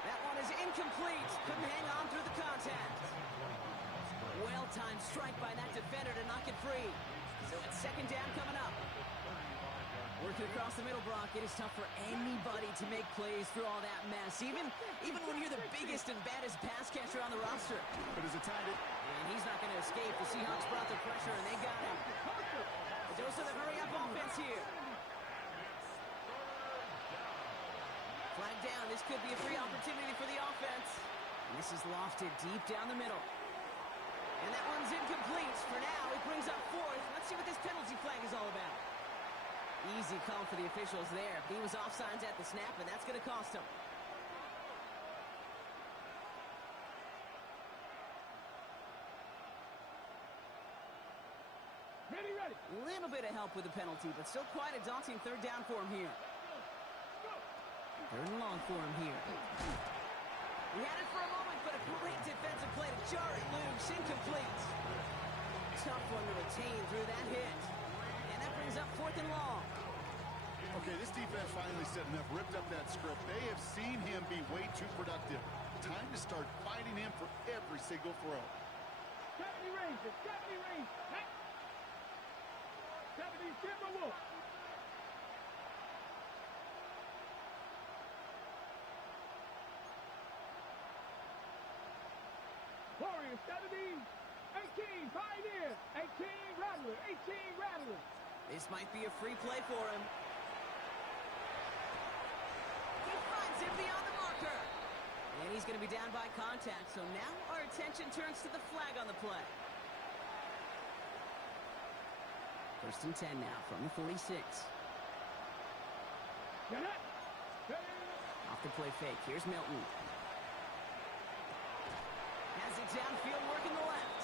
That one is incomplete. Couldn't hang on through the contact. Well-timed strike by that defender to knock it free. So it's 2nd down coming up. Working across the middle, Brock. It is tough for anybody to make plays through all that mess. Even when you're the biggest and baddest pass catcher on the roster. But as a tight end, And he's not going to escape. The Seahawks brought the pressure, and they got him. A dose of the hurry-up offense here. Flag down. This could be a free opportunity for the offense. And this is lofted deep down the middle. And that one's incomplete. For now, it brings up 4th. Let's see what this penalty flag is all about. Easy call for the officials there. He was offsides at the snap, and that's going to cost him. Ready, ready. A little bit of help with the penalty, but still quite a daunting 3rd down for him here. 3rd and long for him here. He had it for a moment, but a great defensive play to jar it loose. Incomplete. Tough one to retain through that hit. And that brings up 4th and long. okay, this defense finally said enough, ripped up that script. They have seen him be way too productive. Time to start fighting him for every single throw. 70 range, 70 range. 70 Timberwolf. Warriors, 70. 18, Pioneer. 18, Rattler. 18, Rattler. This might be a free play for him. He finds him beyond the marker. And he's going to be down by contact, so now our attention turns to the flag on the play. 1st and 10 now from the 46. Get it. Off the play fake. Here's Milton. Has it downfield, working the left.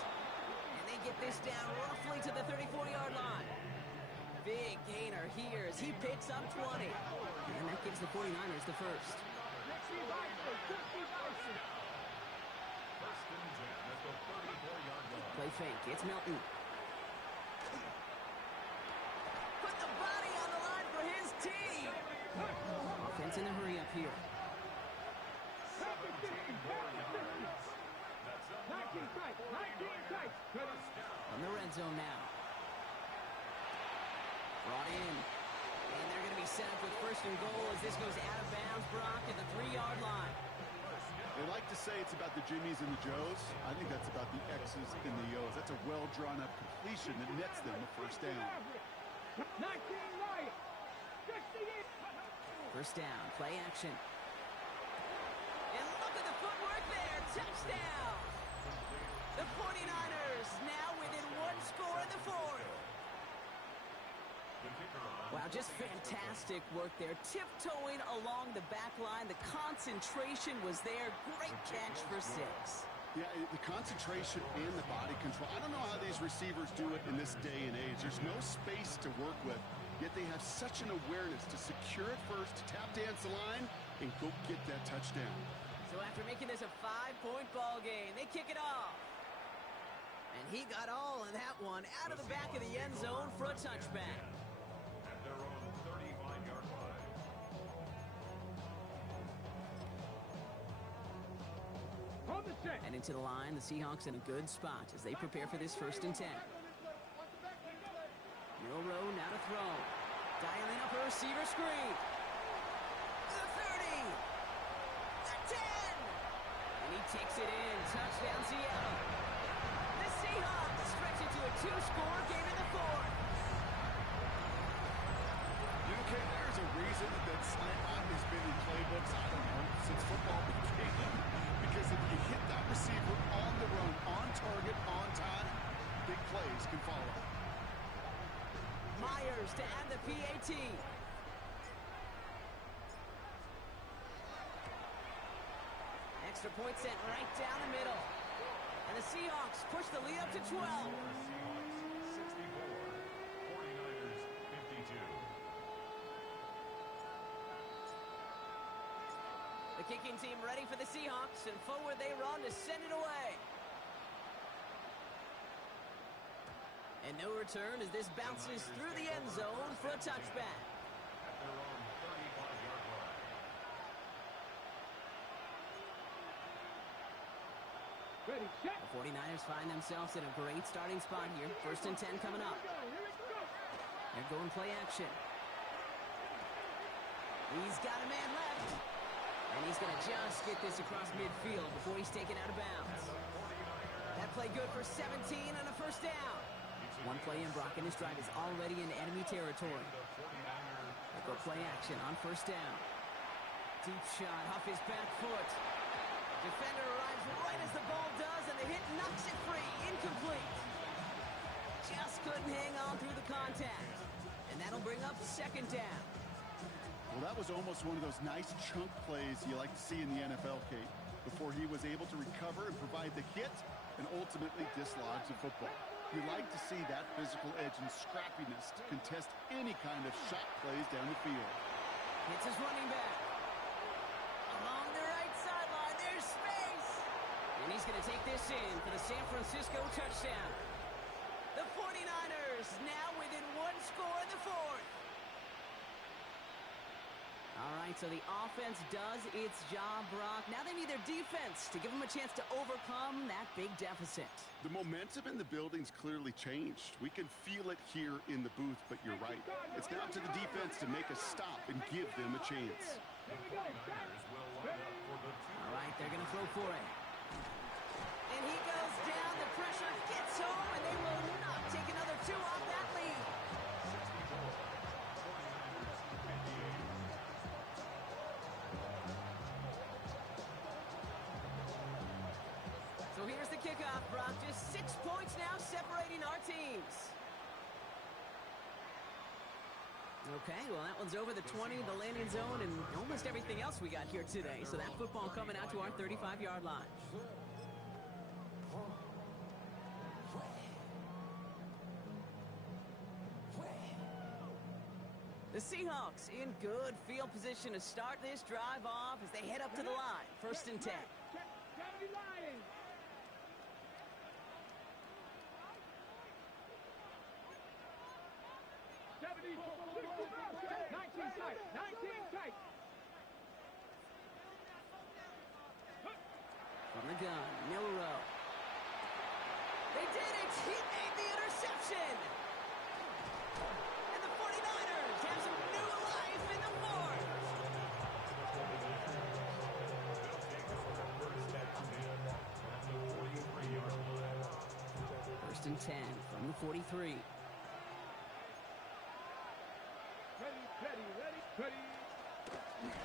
And they get this down roughly to the 34-yard line. Big gainer here as he picks up 20. And that gives the 49ers the first. 60 Bison, 60 Bison. 1st and 10 at the 34-yard line. Play fake. It's Milton. Put the body on the line for his team. Offense in a hurry up here. 17, tight. 19 tight. From the red zone now. Brought in. And they're going to be set up with first and goal as this goes out of bounds, Brock, at the 3-yard line. They like to say it's about the Jimmies and the Joes. I think that's about the X's and the O's. That's a well-drawn-up completion that nets them a first down. 19 right. 68. First down, play action. And look at the footwork there. Touchdown. The 49ers now within one score in the fourth. Wow, just fantastic work there. Tiptoeing along the back line. The concentration was there. Great catch for 6. Yeah, the concentration and the body control. I don't know how these receivers do it in this day and age. There's no space to work with, yet they have such an awareness to secure it first, to tap dance the line, and go get that touchdown. So after making this a 5-point ball game, they kick it off. And he got all of that one out of the back of the end zone for a touchback. At their own 35-yard line. On the set. And into the line, the Seahawks in a good spot as they prepare for this 1st and 10. Milroe now to throw. Dialing up a receiver screen. The 30. The 10. And he takes it in. Touchdown, Seattle. The Seahawks stretch it to a 2-score game in the fourth. Okay, there's a reason that slant line has been in playbooks, I don't know, since football began. Because if you hit that receiver on the run, on target, on time, big plays can follow. Myers to add the PAT. Extra point sent right down the middle. And the Seahawks push the lead up to 12. Seahawks 64, 49ers 52. The kicking team ready for the Seahawks, and forward they run to send it away. And no return as this bounces through the end zone for a touchback. At their own 35-yard line. Ready, set. The 49ers find themselves in a great starting spot here. 1st and 10 coming up. They're going play action. He's got a man left. And he's going to just get this across midfield before he's taken out of bounds. That play good for 17 and a first down. One play in, Brock, and this drive is already in enemy territory. They go play action on first down. Deep shot off his back foot. Defender arrives right as the ball does, and the hit knocks it free. Incomplete. Just couldn't hang on through the contact. And that'll bring up 2nd down. Well, that was almost one of those nice chunk plays you like to see in the NFL, Kate, before he was able to recover and provide the hit and ultimately dislodge the football. You like to see that physical edge and scrappiness to contest any kind of shot plays down the field. Hits his running back. Along the right sideline, there's space. And he's going to take this in for the San Francisco touchdown. The 49ers now within one score in the fourth. All right, so the offense does its job, Brock. Now they need their defense to give them a chance to overcome that big deficit. The momentum in the building's clearly changed. We can feel it here in the booth, but you're right. It's now up to the defense to make a stop and give them a chance. All right, they're going to throw for it. And he goes down. The pressure gets home, and they will not take another 2 off that lead. So here's the kickoff, Brock. Just 6 points now separating our teams. Okay, well, that one's over the 20, the landing zone, and almost everything else we got here today. So that football coming out to our 35-yard line. The Seahawks in good field position to start this drive off as they head up to the line. 1st and 10. Gotta be lying. Seventy, 19 tight, 19 tight. From the gun, Milroe. They did it! He made the interception! And the 49ers have some new life in the fourth! They'll take over first and 10 at the 43-yard line. First and 10 from the 43. Ready.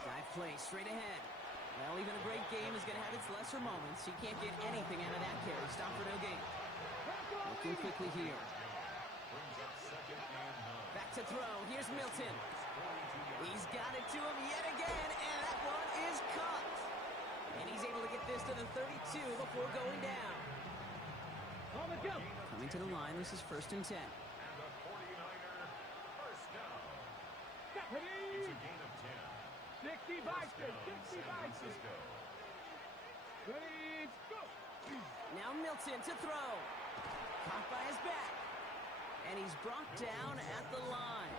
Drive play straight ahead. Well, even a great game is going to have its lesser moments. You can't get anything out of that carry. Stop for no gain. Looking quickly here. Brings up second and 9. Back to throw. Here's Milton. He's got it to him yet again, and that one is caught. And he's able to get this to the 32 before going down. On the jump. Coming to the line, this is first and 10. And the 49er first down. It's Ready. a gain of 10. 60 First Bison. down, 60 San Bison. Francisco. Ready. Go. Now Milton to throw. Caught by his back. And he's brought down at the line.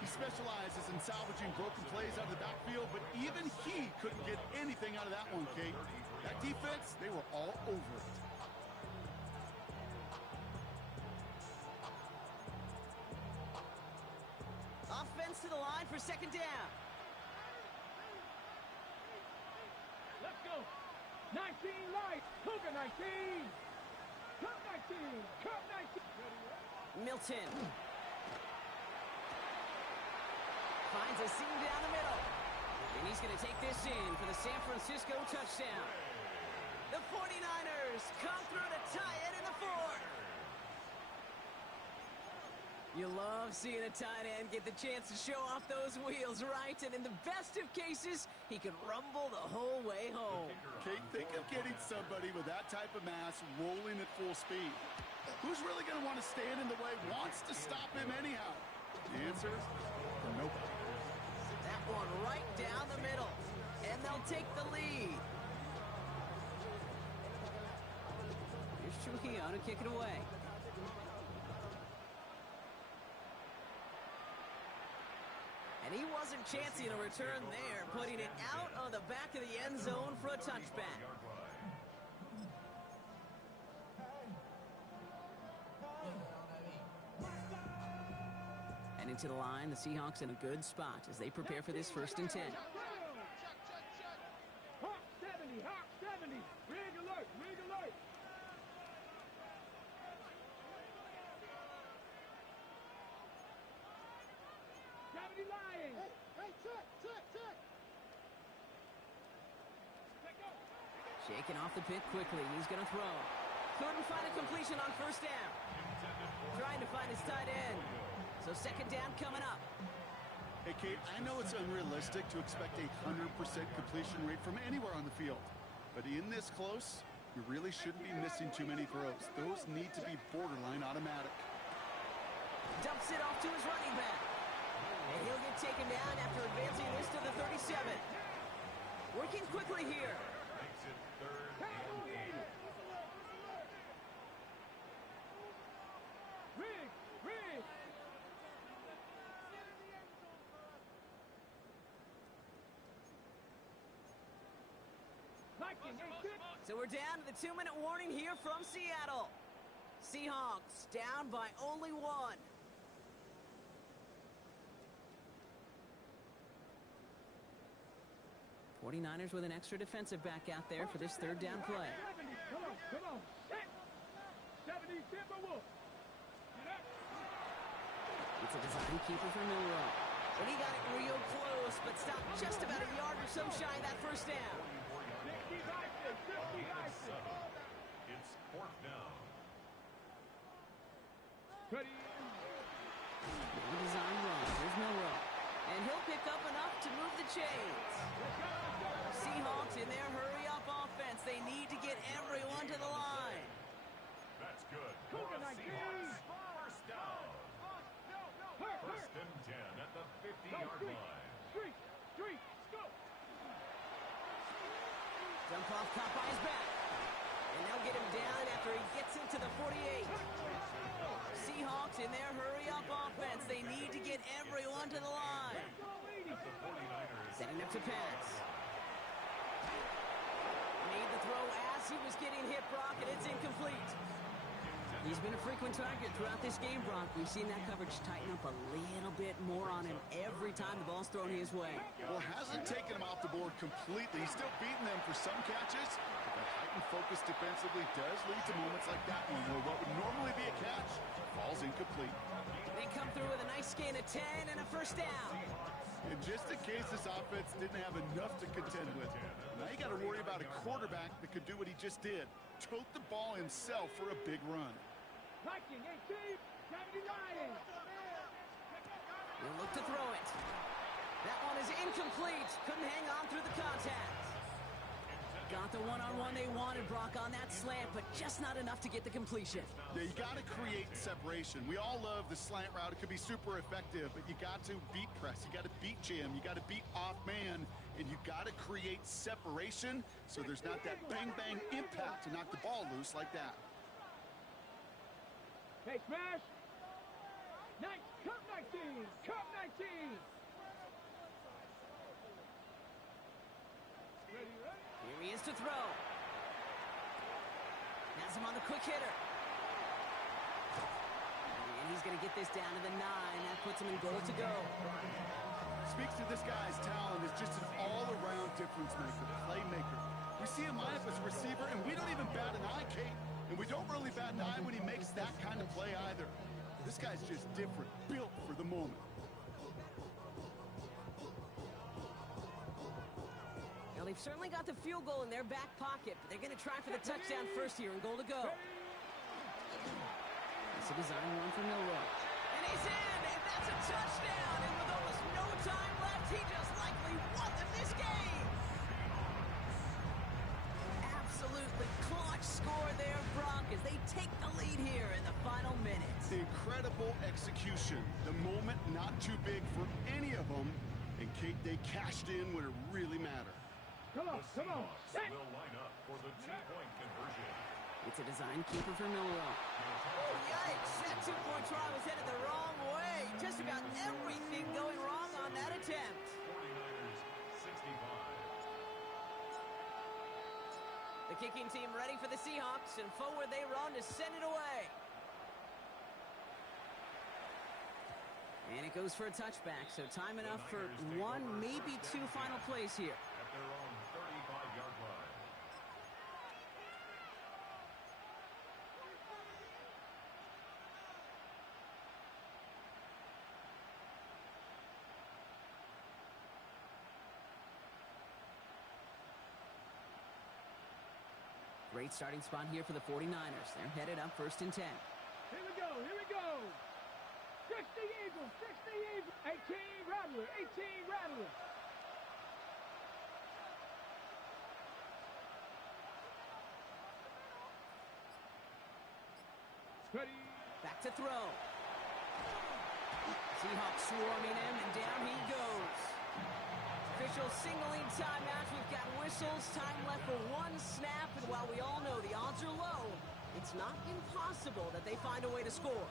He specializes in salvaging broken plays out of the backfield, but even he couldn't get anything out of that one, Kate. That defense, they were all over it. Offense to the line for second down. Let's go. 19 light. Cougar 19. Cup 19. Cup 19. Milton. Finds a seam down the middle. And he's going to take this in for the San Francisco touchdown. The 49ers come through to tie it in the fourth. You love seeing a tight end get the chance to show off those wheels, right? And in the best of cases, he could rumble the whole way home. Kate, think of getting somebody with that type of mass rolling at full speed. Who's really going to want to stand in the way, wants to stop him anyhow? The answer? Nobody. That one right down the middle. And they'll take the lead. Here's Trujillo to kick it away. And he wasn't chancing a return there, putting it out on the back of the end zone for a touchback. And into the line, the Seahawks in a good spot as they prepare for this first and 10. Hawk 70. Hawk 70. Rig alert. Rig alert. Gravity lying. Hey, check. Shaking off the pit quickly. He's going to throw. Couldn't find a completion on first down. Trying to find his tight end. So second down coming up. Hey, Kate, I know it's unrealistic to expect a 100% completion rate from anywhere on the field. But in this close, you really shouldn't be missing too many throws. Those need to be borderline automatic. Dumps it off to his running back. And he'll get taken down after advancing this to the 37. Working quickly here. Makes it third and 8. Rig. So we're down to the 2-minute warning here from Seattle. Seahawks down by only 1. '49ers with an extra defensive back out there for this third down play. 70. Come on. 70 Timberwolves. Get up. It's a design keeper for Milroe. And he got it real close, but stopped just about a yard or so shy of that first down. 60 Bison. It's fourth down. Ready. No design run. Here's Milroe. And he'll pick up enough to move the chains. Seahawks in their hurry-up offense. They need to get everyone to the line. That's good. Cougar For 19. Seahawks. First down. First and 10 at the 50-yard line. Street. Go. Dump off, caught by his back. And they'll get him down after he gets into the 48. Seahawks in their hurry-up offense. They need to get everyone to the line. At the 49ers. Setting up to pass. Made the throw as he was getting hit, Brock, and it's incomplete. He's been a frequent target throughout this game, Brock. We've seen that coverage tighten up a little bit more on him every time the ball's thrown his way. Well, hasn't taken him off the board completely. He's still beating them for some catches, but that heightened focus defensively does lead to moments like that one where what would normally be a catch falls incomplete. They come through with a nice gain of 10 and a first down. And just in case this offense didn't have enough to contend with, now you got to worry about a quarterback that could do what he just did, tote the ball himself for a big run. Viking 18, 79. He'll look to throw it. That one is incomplete. Couldn't hang on through the contact. Got the one-on-one they wanted, Brock, on that slant, but just not enough to get the completion. Yeah, you got to create separation. We all love the slant route. It could be super effective, but you got to beat press. You got to beat jam. You got to beat off man, and you got to create separation so there's not that bang-bang impact to knock the ball loose like that. Hey, smash. Cup 19. Cup 19. Ready? Here he is to throw. Has him on the quick hitter. And he's going to get this down to the 9. That puts him in goal to go. Speaks to this guy's talent as just an all-around difference maker, playmaker. We see him line up as a receiver, and we don't even bat an eye, Kate. And we don't really bat an eye when he makes that kind of play either. This guy's just different, built for the moment. Well, they've certainly got the field goal in their back pocket, but they're going to try for the touchdown first here and goal to go. It's a design run for Milroe. And he's in, and that's a touchdown. And with almost no time left, he just likely won them this game. Absolutely clutch score there, Brock, as they take the lead here in the final minutes. Incredible execution. The moment not too big for any of them. And Kate, they cashed in when it really mattered. Come on. The Seahawks will line up for the two-point conversion. It's a design keeper for Milroe. Oh, yikes! That two-point try was headed the wrong way. Just about everything going wrong on that attempt. 49ers, 65. The kicking team ready for the Seahawks, and forward they run to send it away. And it goes for a touchback, so time enough for one, maybe two final plays here. At their own 35-yard line. Great starting spot here for the 49ers. They're headed up 1st and 10. Here we go. 60 Eagles. 18 Rattler. Ready. Back to throw. Seahawks swarming him, and down he goes. Official signaling timeout. We've got whistles. Time left for one snap, and while we all know the odds are low, it's not impossible that they find a way to score.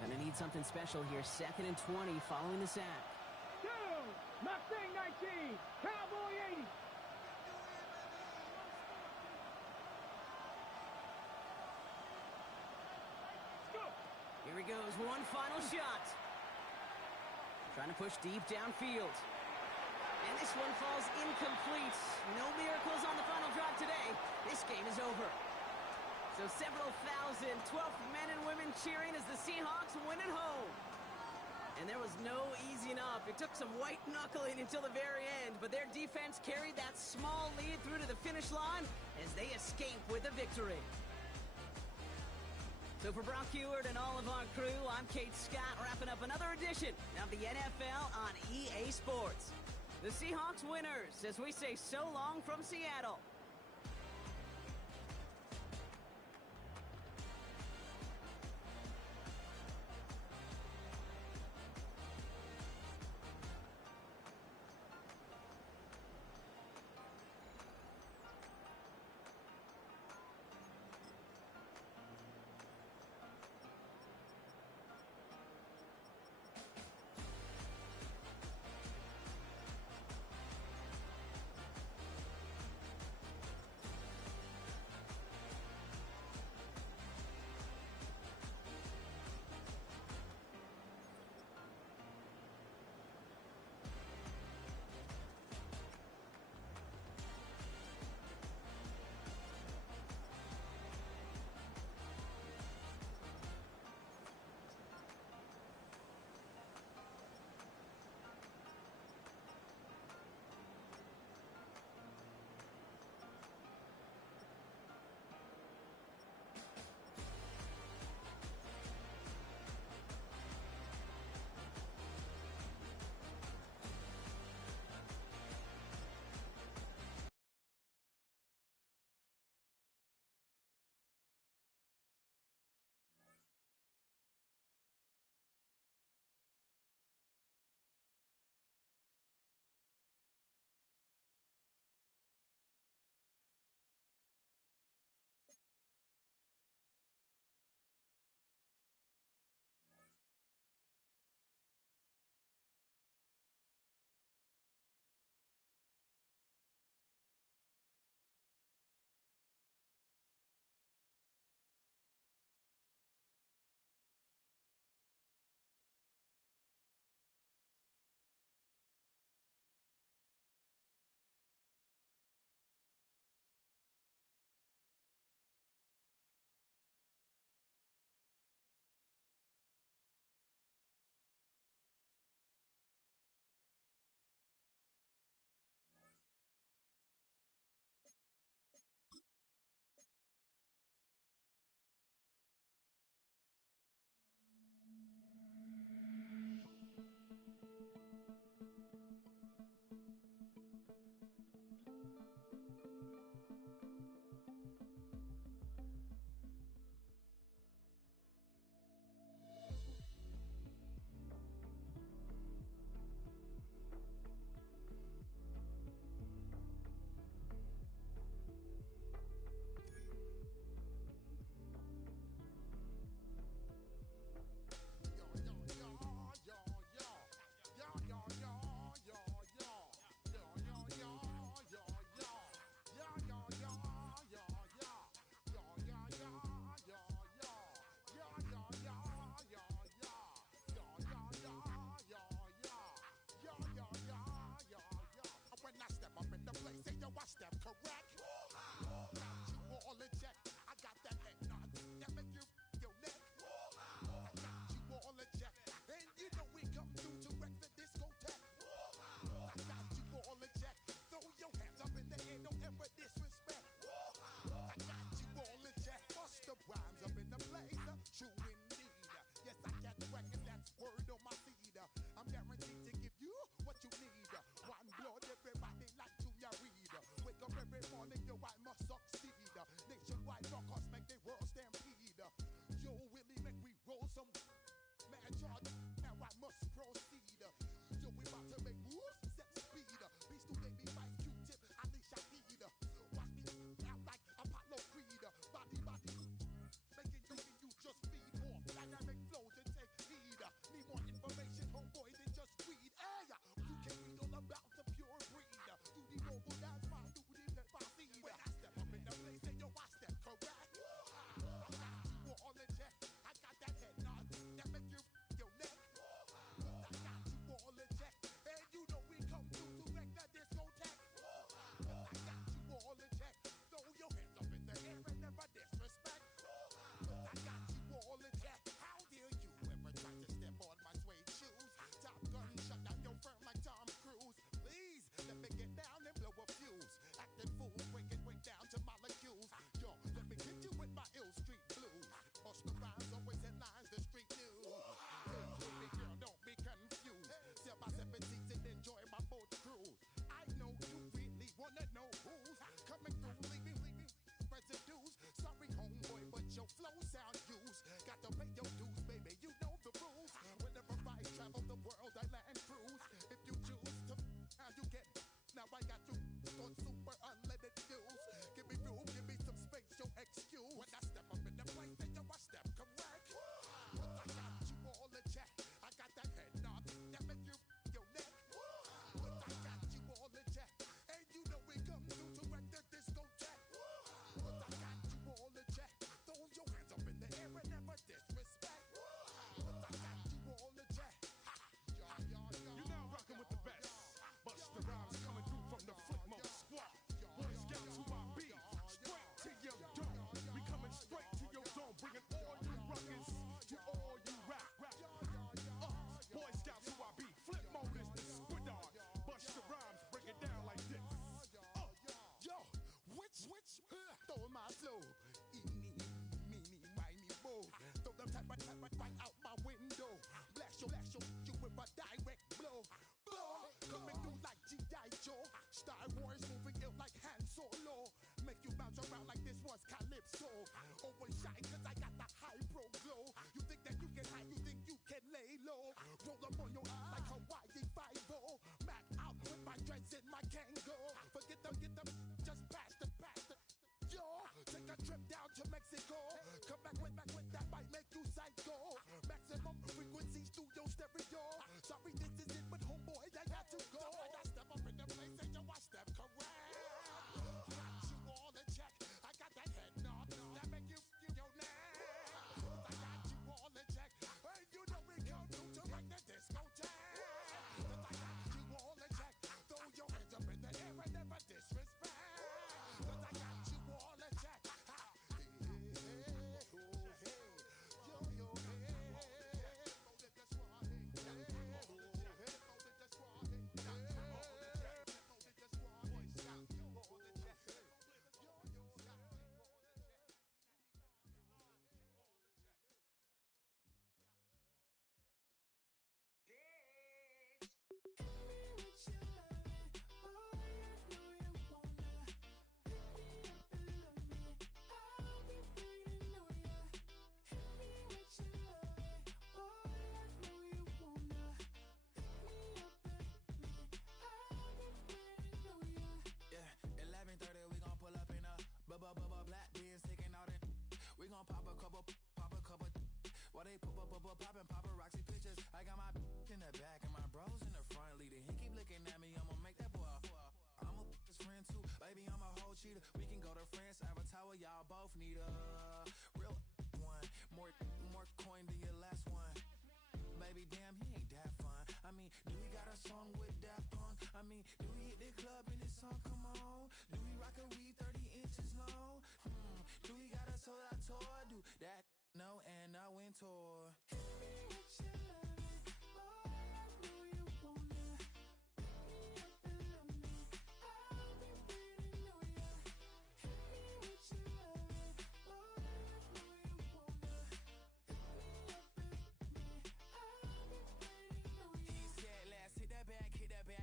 Gonna need something special here. 2nd and 20 following the sack. Mustang 19, Cowboy 80. Here he goes, one final shot. Trying to push deep downfield. And this one falls incomplete. No miracles on the final drive today. This game is over. So several thousand 12th men and women cheering as the Seahawks win at home. And there was no easing up. It took some white knuckling until the very end, but their defense carried that small lead through to the finish line as they escape with a victory. So for Brock Huard and all of our crew, I'm Kate Scott, wrapping up another edition of the NFL on EA Sports. The Seahawks winners, as we say so long from Seattle. all in check. I got that head nod that make you your neck. I got you all in check. And you know we come through to wreck the discotheque. I got you all in check. Throw your hands up in the air, don't ever disrespect. I got you all in check. Bust the rhymes up in the place, true indeed. Yes, I got the record, that's word on my feed. I'm guaranteed to give you what you need. One blood, everybody like Junior Reed. Wake up every morning, yo, I must succeed. Nationwide rockers make the world stampede. Yo, Willie, make we roll some man charge. Now I must proceed. Yo, we about to make moves, set speed. Beast to baby, Vice Q-Tip, Alicia Heed. Watch me out like Apollo Creed. Body, making you just feed off dynamic flows and take heed. Need more information, homeboy, than just read. Hey, you can read all about the pure breed. Do the mobile dance, fine, do the pepper seed. When I step up in the place, and yo, I step correct. I got you all in check. I got that head nod that make you your neck. I got you all in check. And you know we come through to wreck the discotheque. I got you all in check. Throw your hands up in the air and never disrespect. I got you all in check. How dare you ever try to step on my suede shoes? Top Gun shut down your firm like Tom Cruise. Please let me get down and blow a fuse. Acting fool, break it way down to molecules. Yo, let me hit you with my ill street blues. Bust the rhymes, always headlines, the street news. Hey, baby girl, don't be confused. Sell my 17s and enjoy my boat cruise. I know you really wanna know who's coming through, leaving residues. Sorry, homeboy, but your flow sound used. Got to pay your dues, baby, you know the rules. Whenever I travel the world, I land cruise. If you choose to, how you get. Now I got you on super unleaded views. Give me room, give me some space, your excuse. When I step up in the place, then yo, I step correct. But I got you all in check. I got that head nod that make you your neck. But I got you all in check. And you know we come through to wreck the discotheque. But I got you all in check. Throw your hands up in the air and never disrespect. But I got you all in check. You're now rocking with the best. Bust the rhymes coming through from the Flipmode Squad. Boy Scouts who I be. Straight to your dome. We coming straight to your dome. Bringing all you rockers to all you rap. Boy Scouts who I be. Flipmode is the squid dog. Bust the rhymes, break it down like this. Yo, which, throw my flow. Eeny, meeny, miny, mo. Throw them type right out my window. Blast you with a direct blow. Coming through like G.I. Joe. Star Wars moving ill like Han Solo. Make you bounce around like this was Calypso. Always shine cause I got the high pro glow. You think that you can hide, you think you can lay low. Roll up on your eye like Hawaii 5-0. Mac out with my dreads in my Kango. Forget them, just pass the. Yo, take a trip down to Mexico. Come back with that might make you psycho. Maximum frequency studio stereo. Sorry, this is it, but homeboy, I got to go. When I step up in the place, and yo, I step correct. Got you all in check. I got that head nod that make you your neck. I got you all in check. Hey, you know we come through to wreck the discotheque. I got you all in check. Throw your hands up in the air and never disrespect. Cause I got you all in check. Hey, yo, yo, hey. Black beans taking out it. We gon' pop a couple. While they poppin' paparazzi pictures. I got my in the back and my bros in the front leading. He keep looking at me, I'ma make that boy. I'm a his friend too, baby, I'm a whole cheater. We can go to France, Avatar, y'all both need a real one. More coin than your last one. Baby, damn, he ain't that fun. I mean, do he got a song with Daft Punk? I mean, do he hit the club in this song? Come on. Do he rock a weave 30 inches long? tour. Do that, no, and I went tour.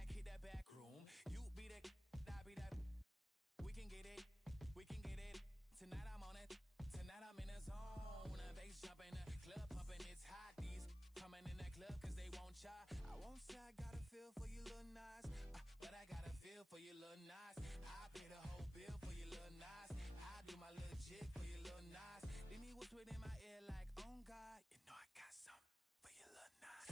Hit that back room. You be that, I be that. We can get it. Tonight I'm on it. Tonight I'm in a zone. Bass jumping, club pumping, it's hot. These coming in that club cause they won't try. I won't say I got a feel for you little nice, but I got a feel for you little nice. I pay the whole bill for you little nice. I do my little jig for you little nice. Then he whispered in my ear like, oh God, you know I got something for you little nice.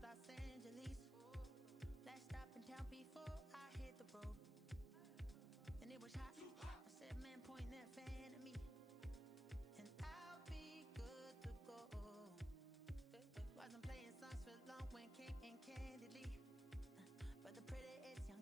Los Angeles. Last stop in town before I hit the road. And it was hot. I said, man, point that fan at me, and I'll be good to go. Wasn't playing songs for long when came in candidly, but the prettiest young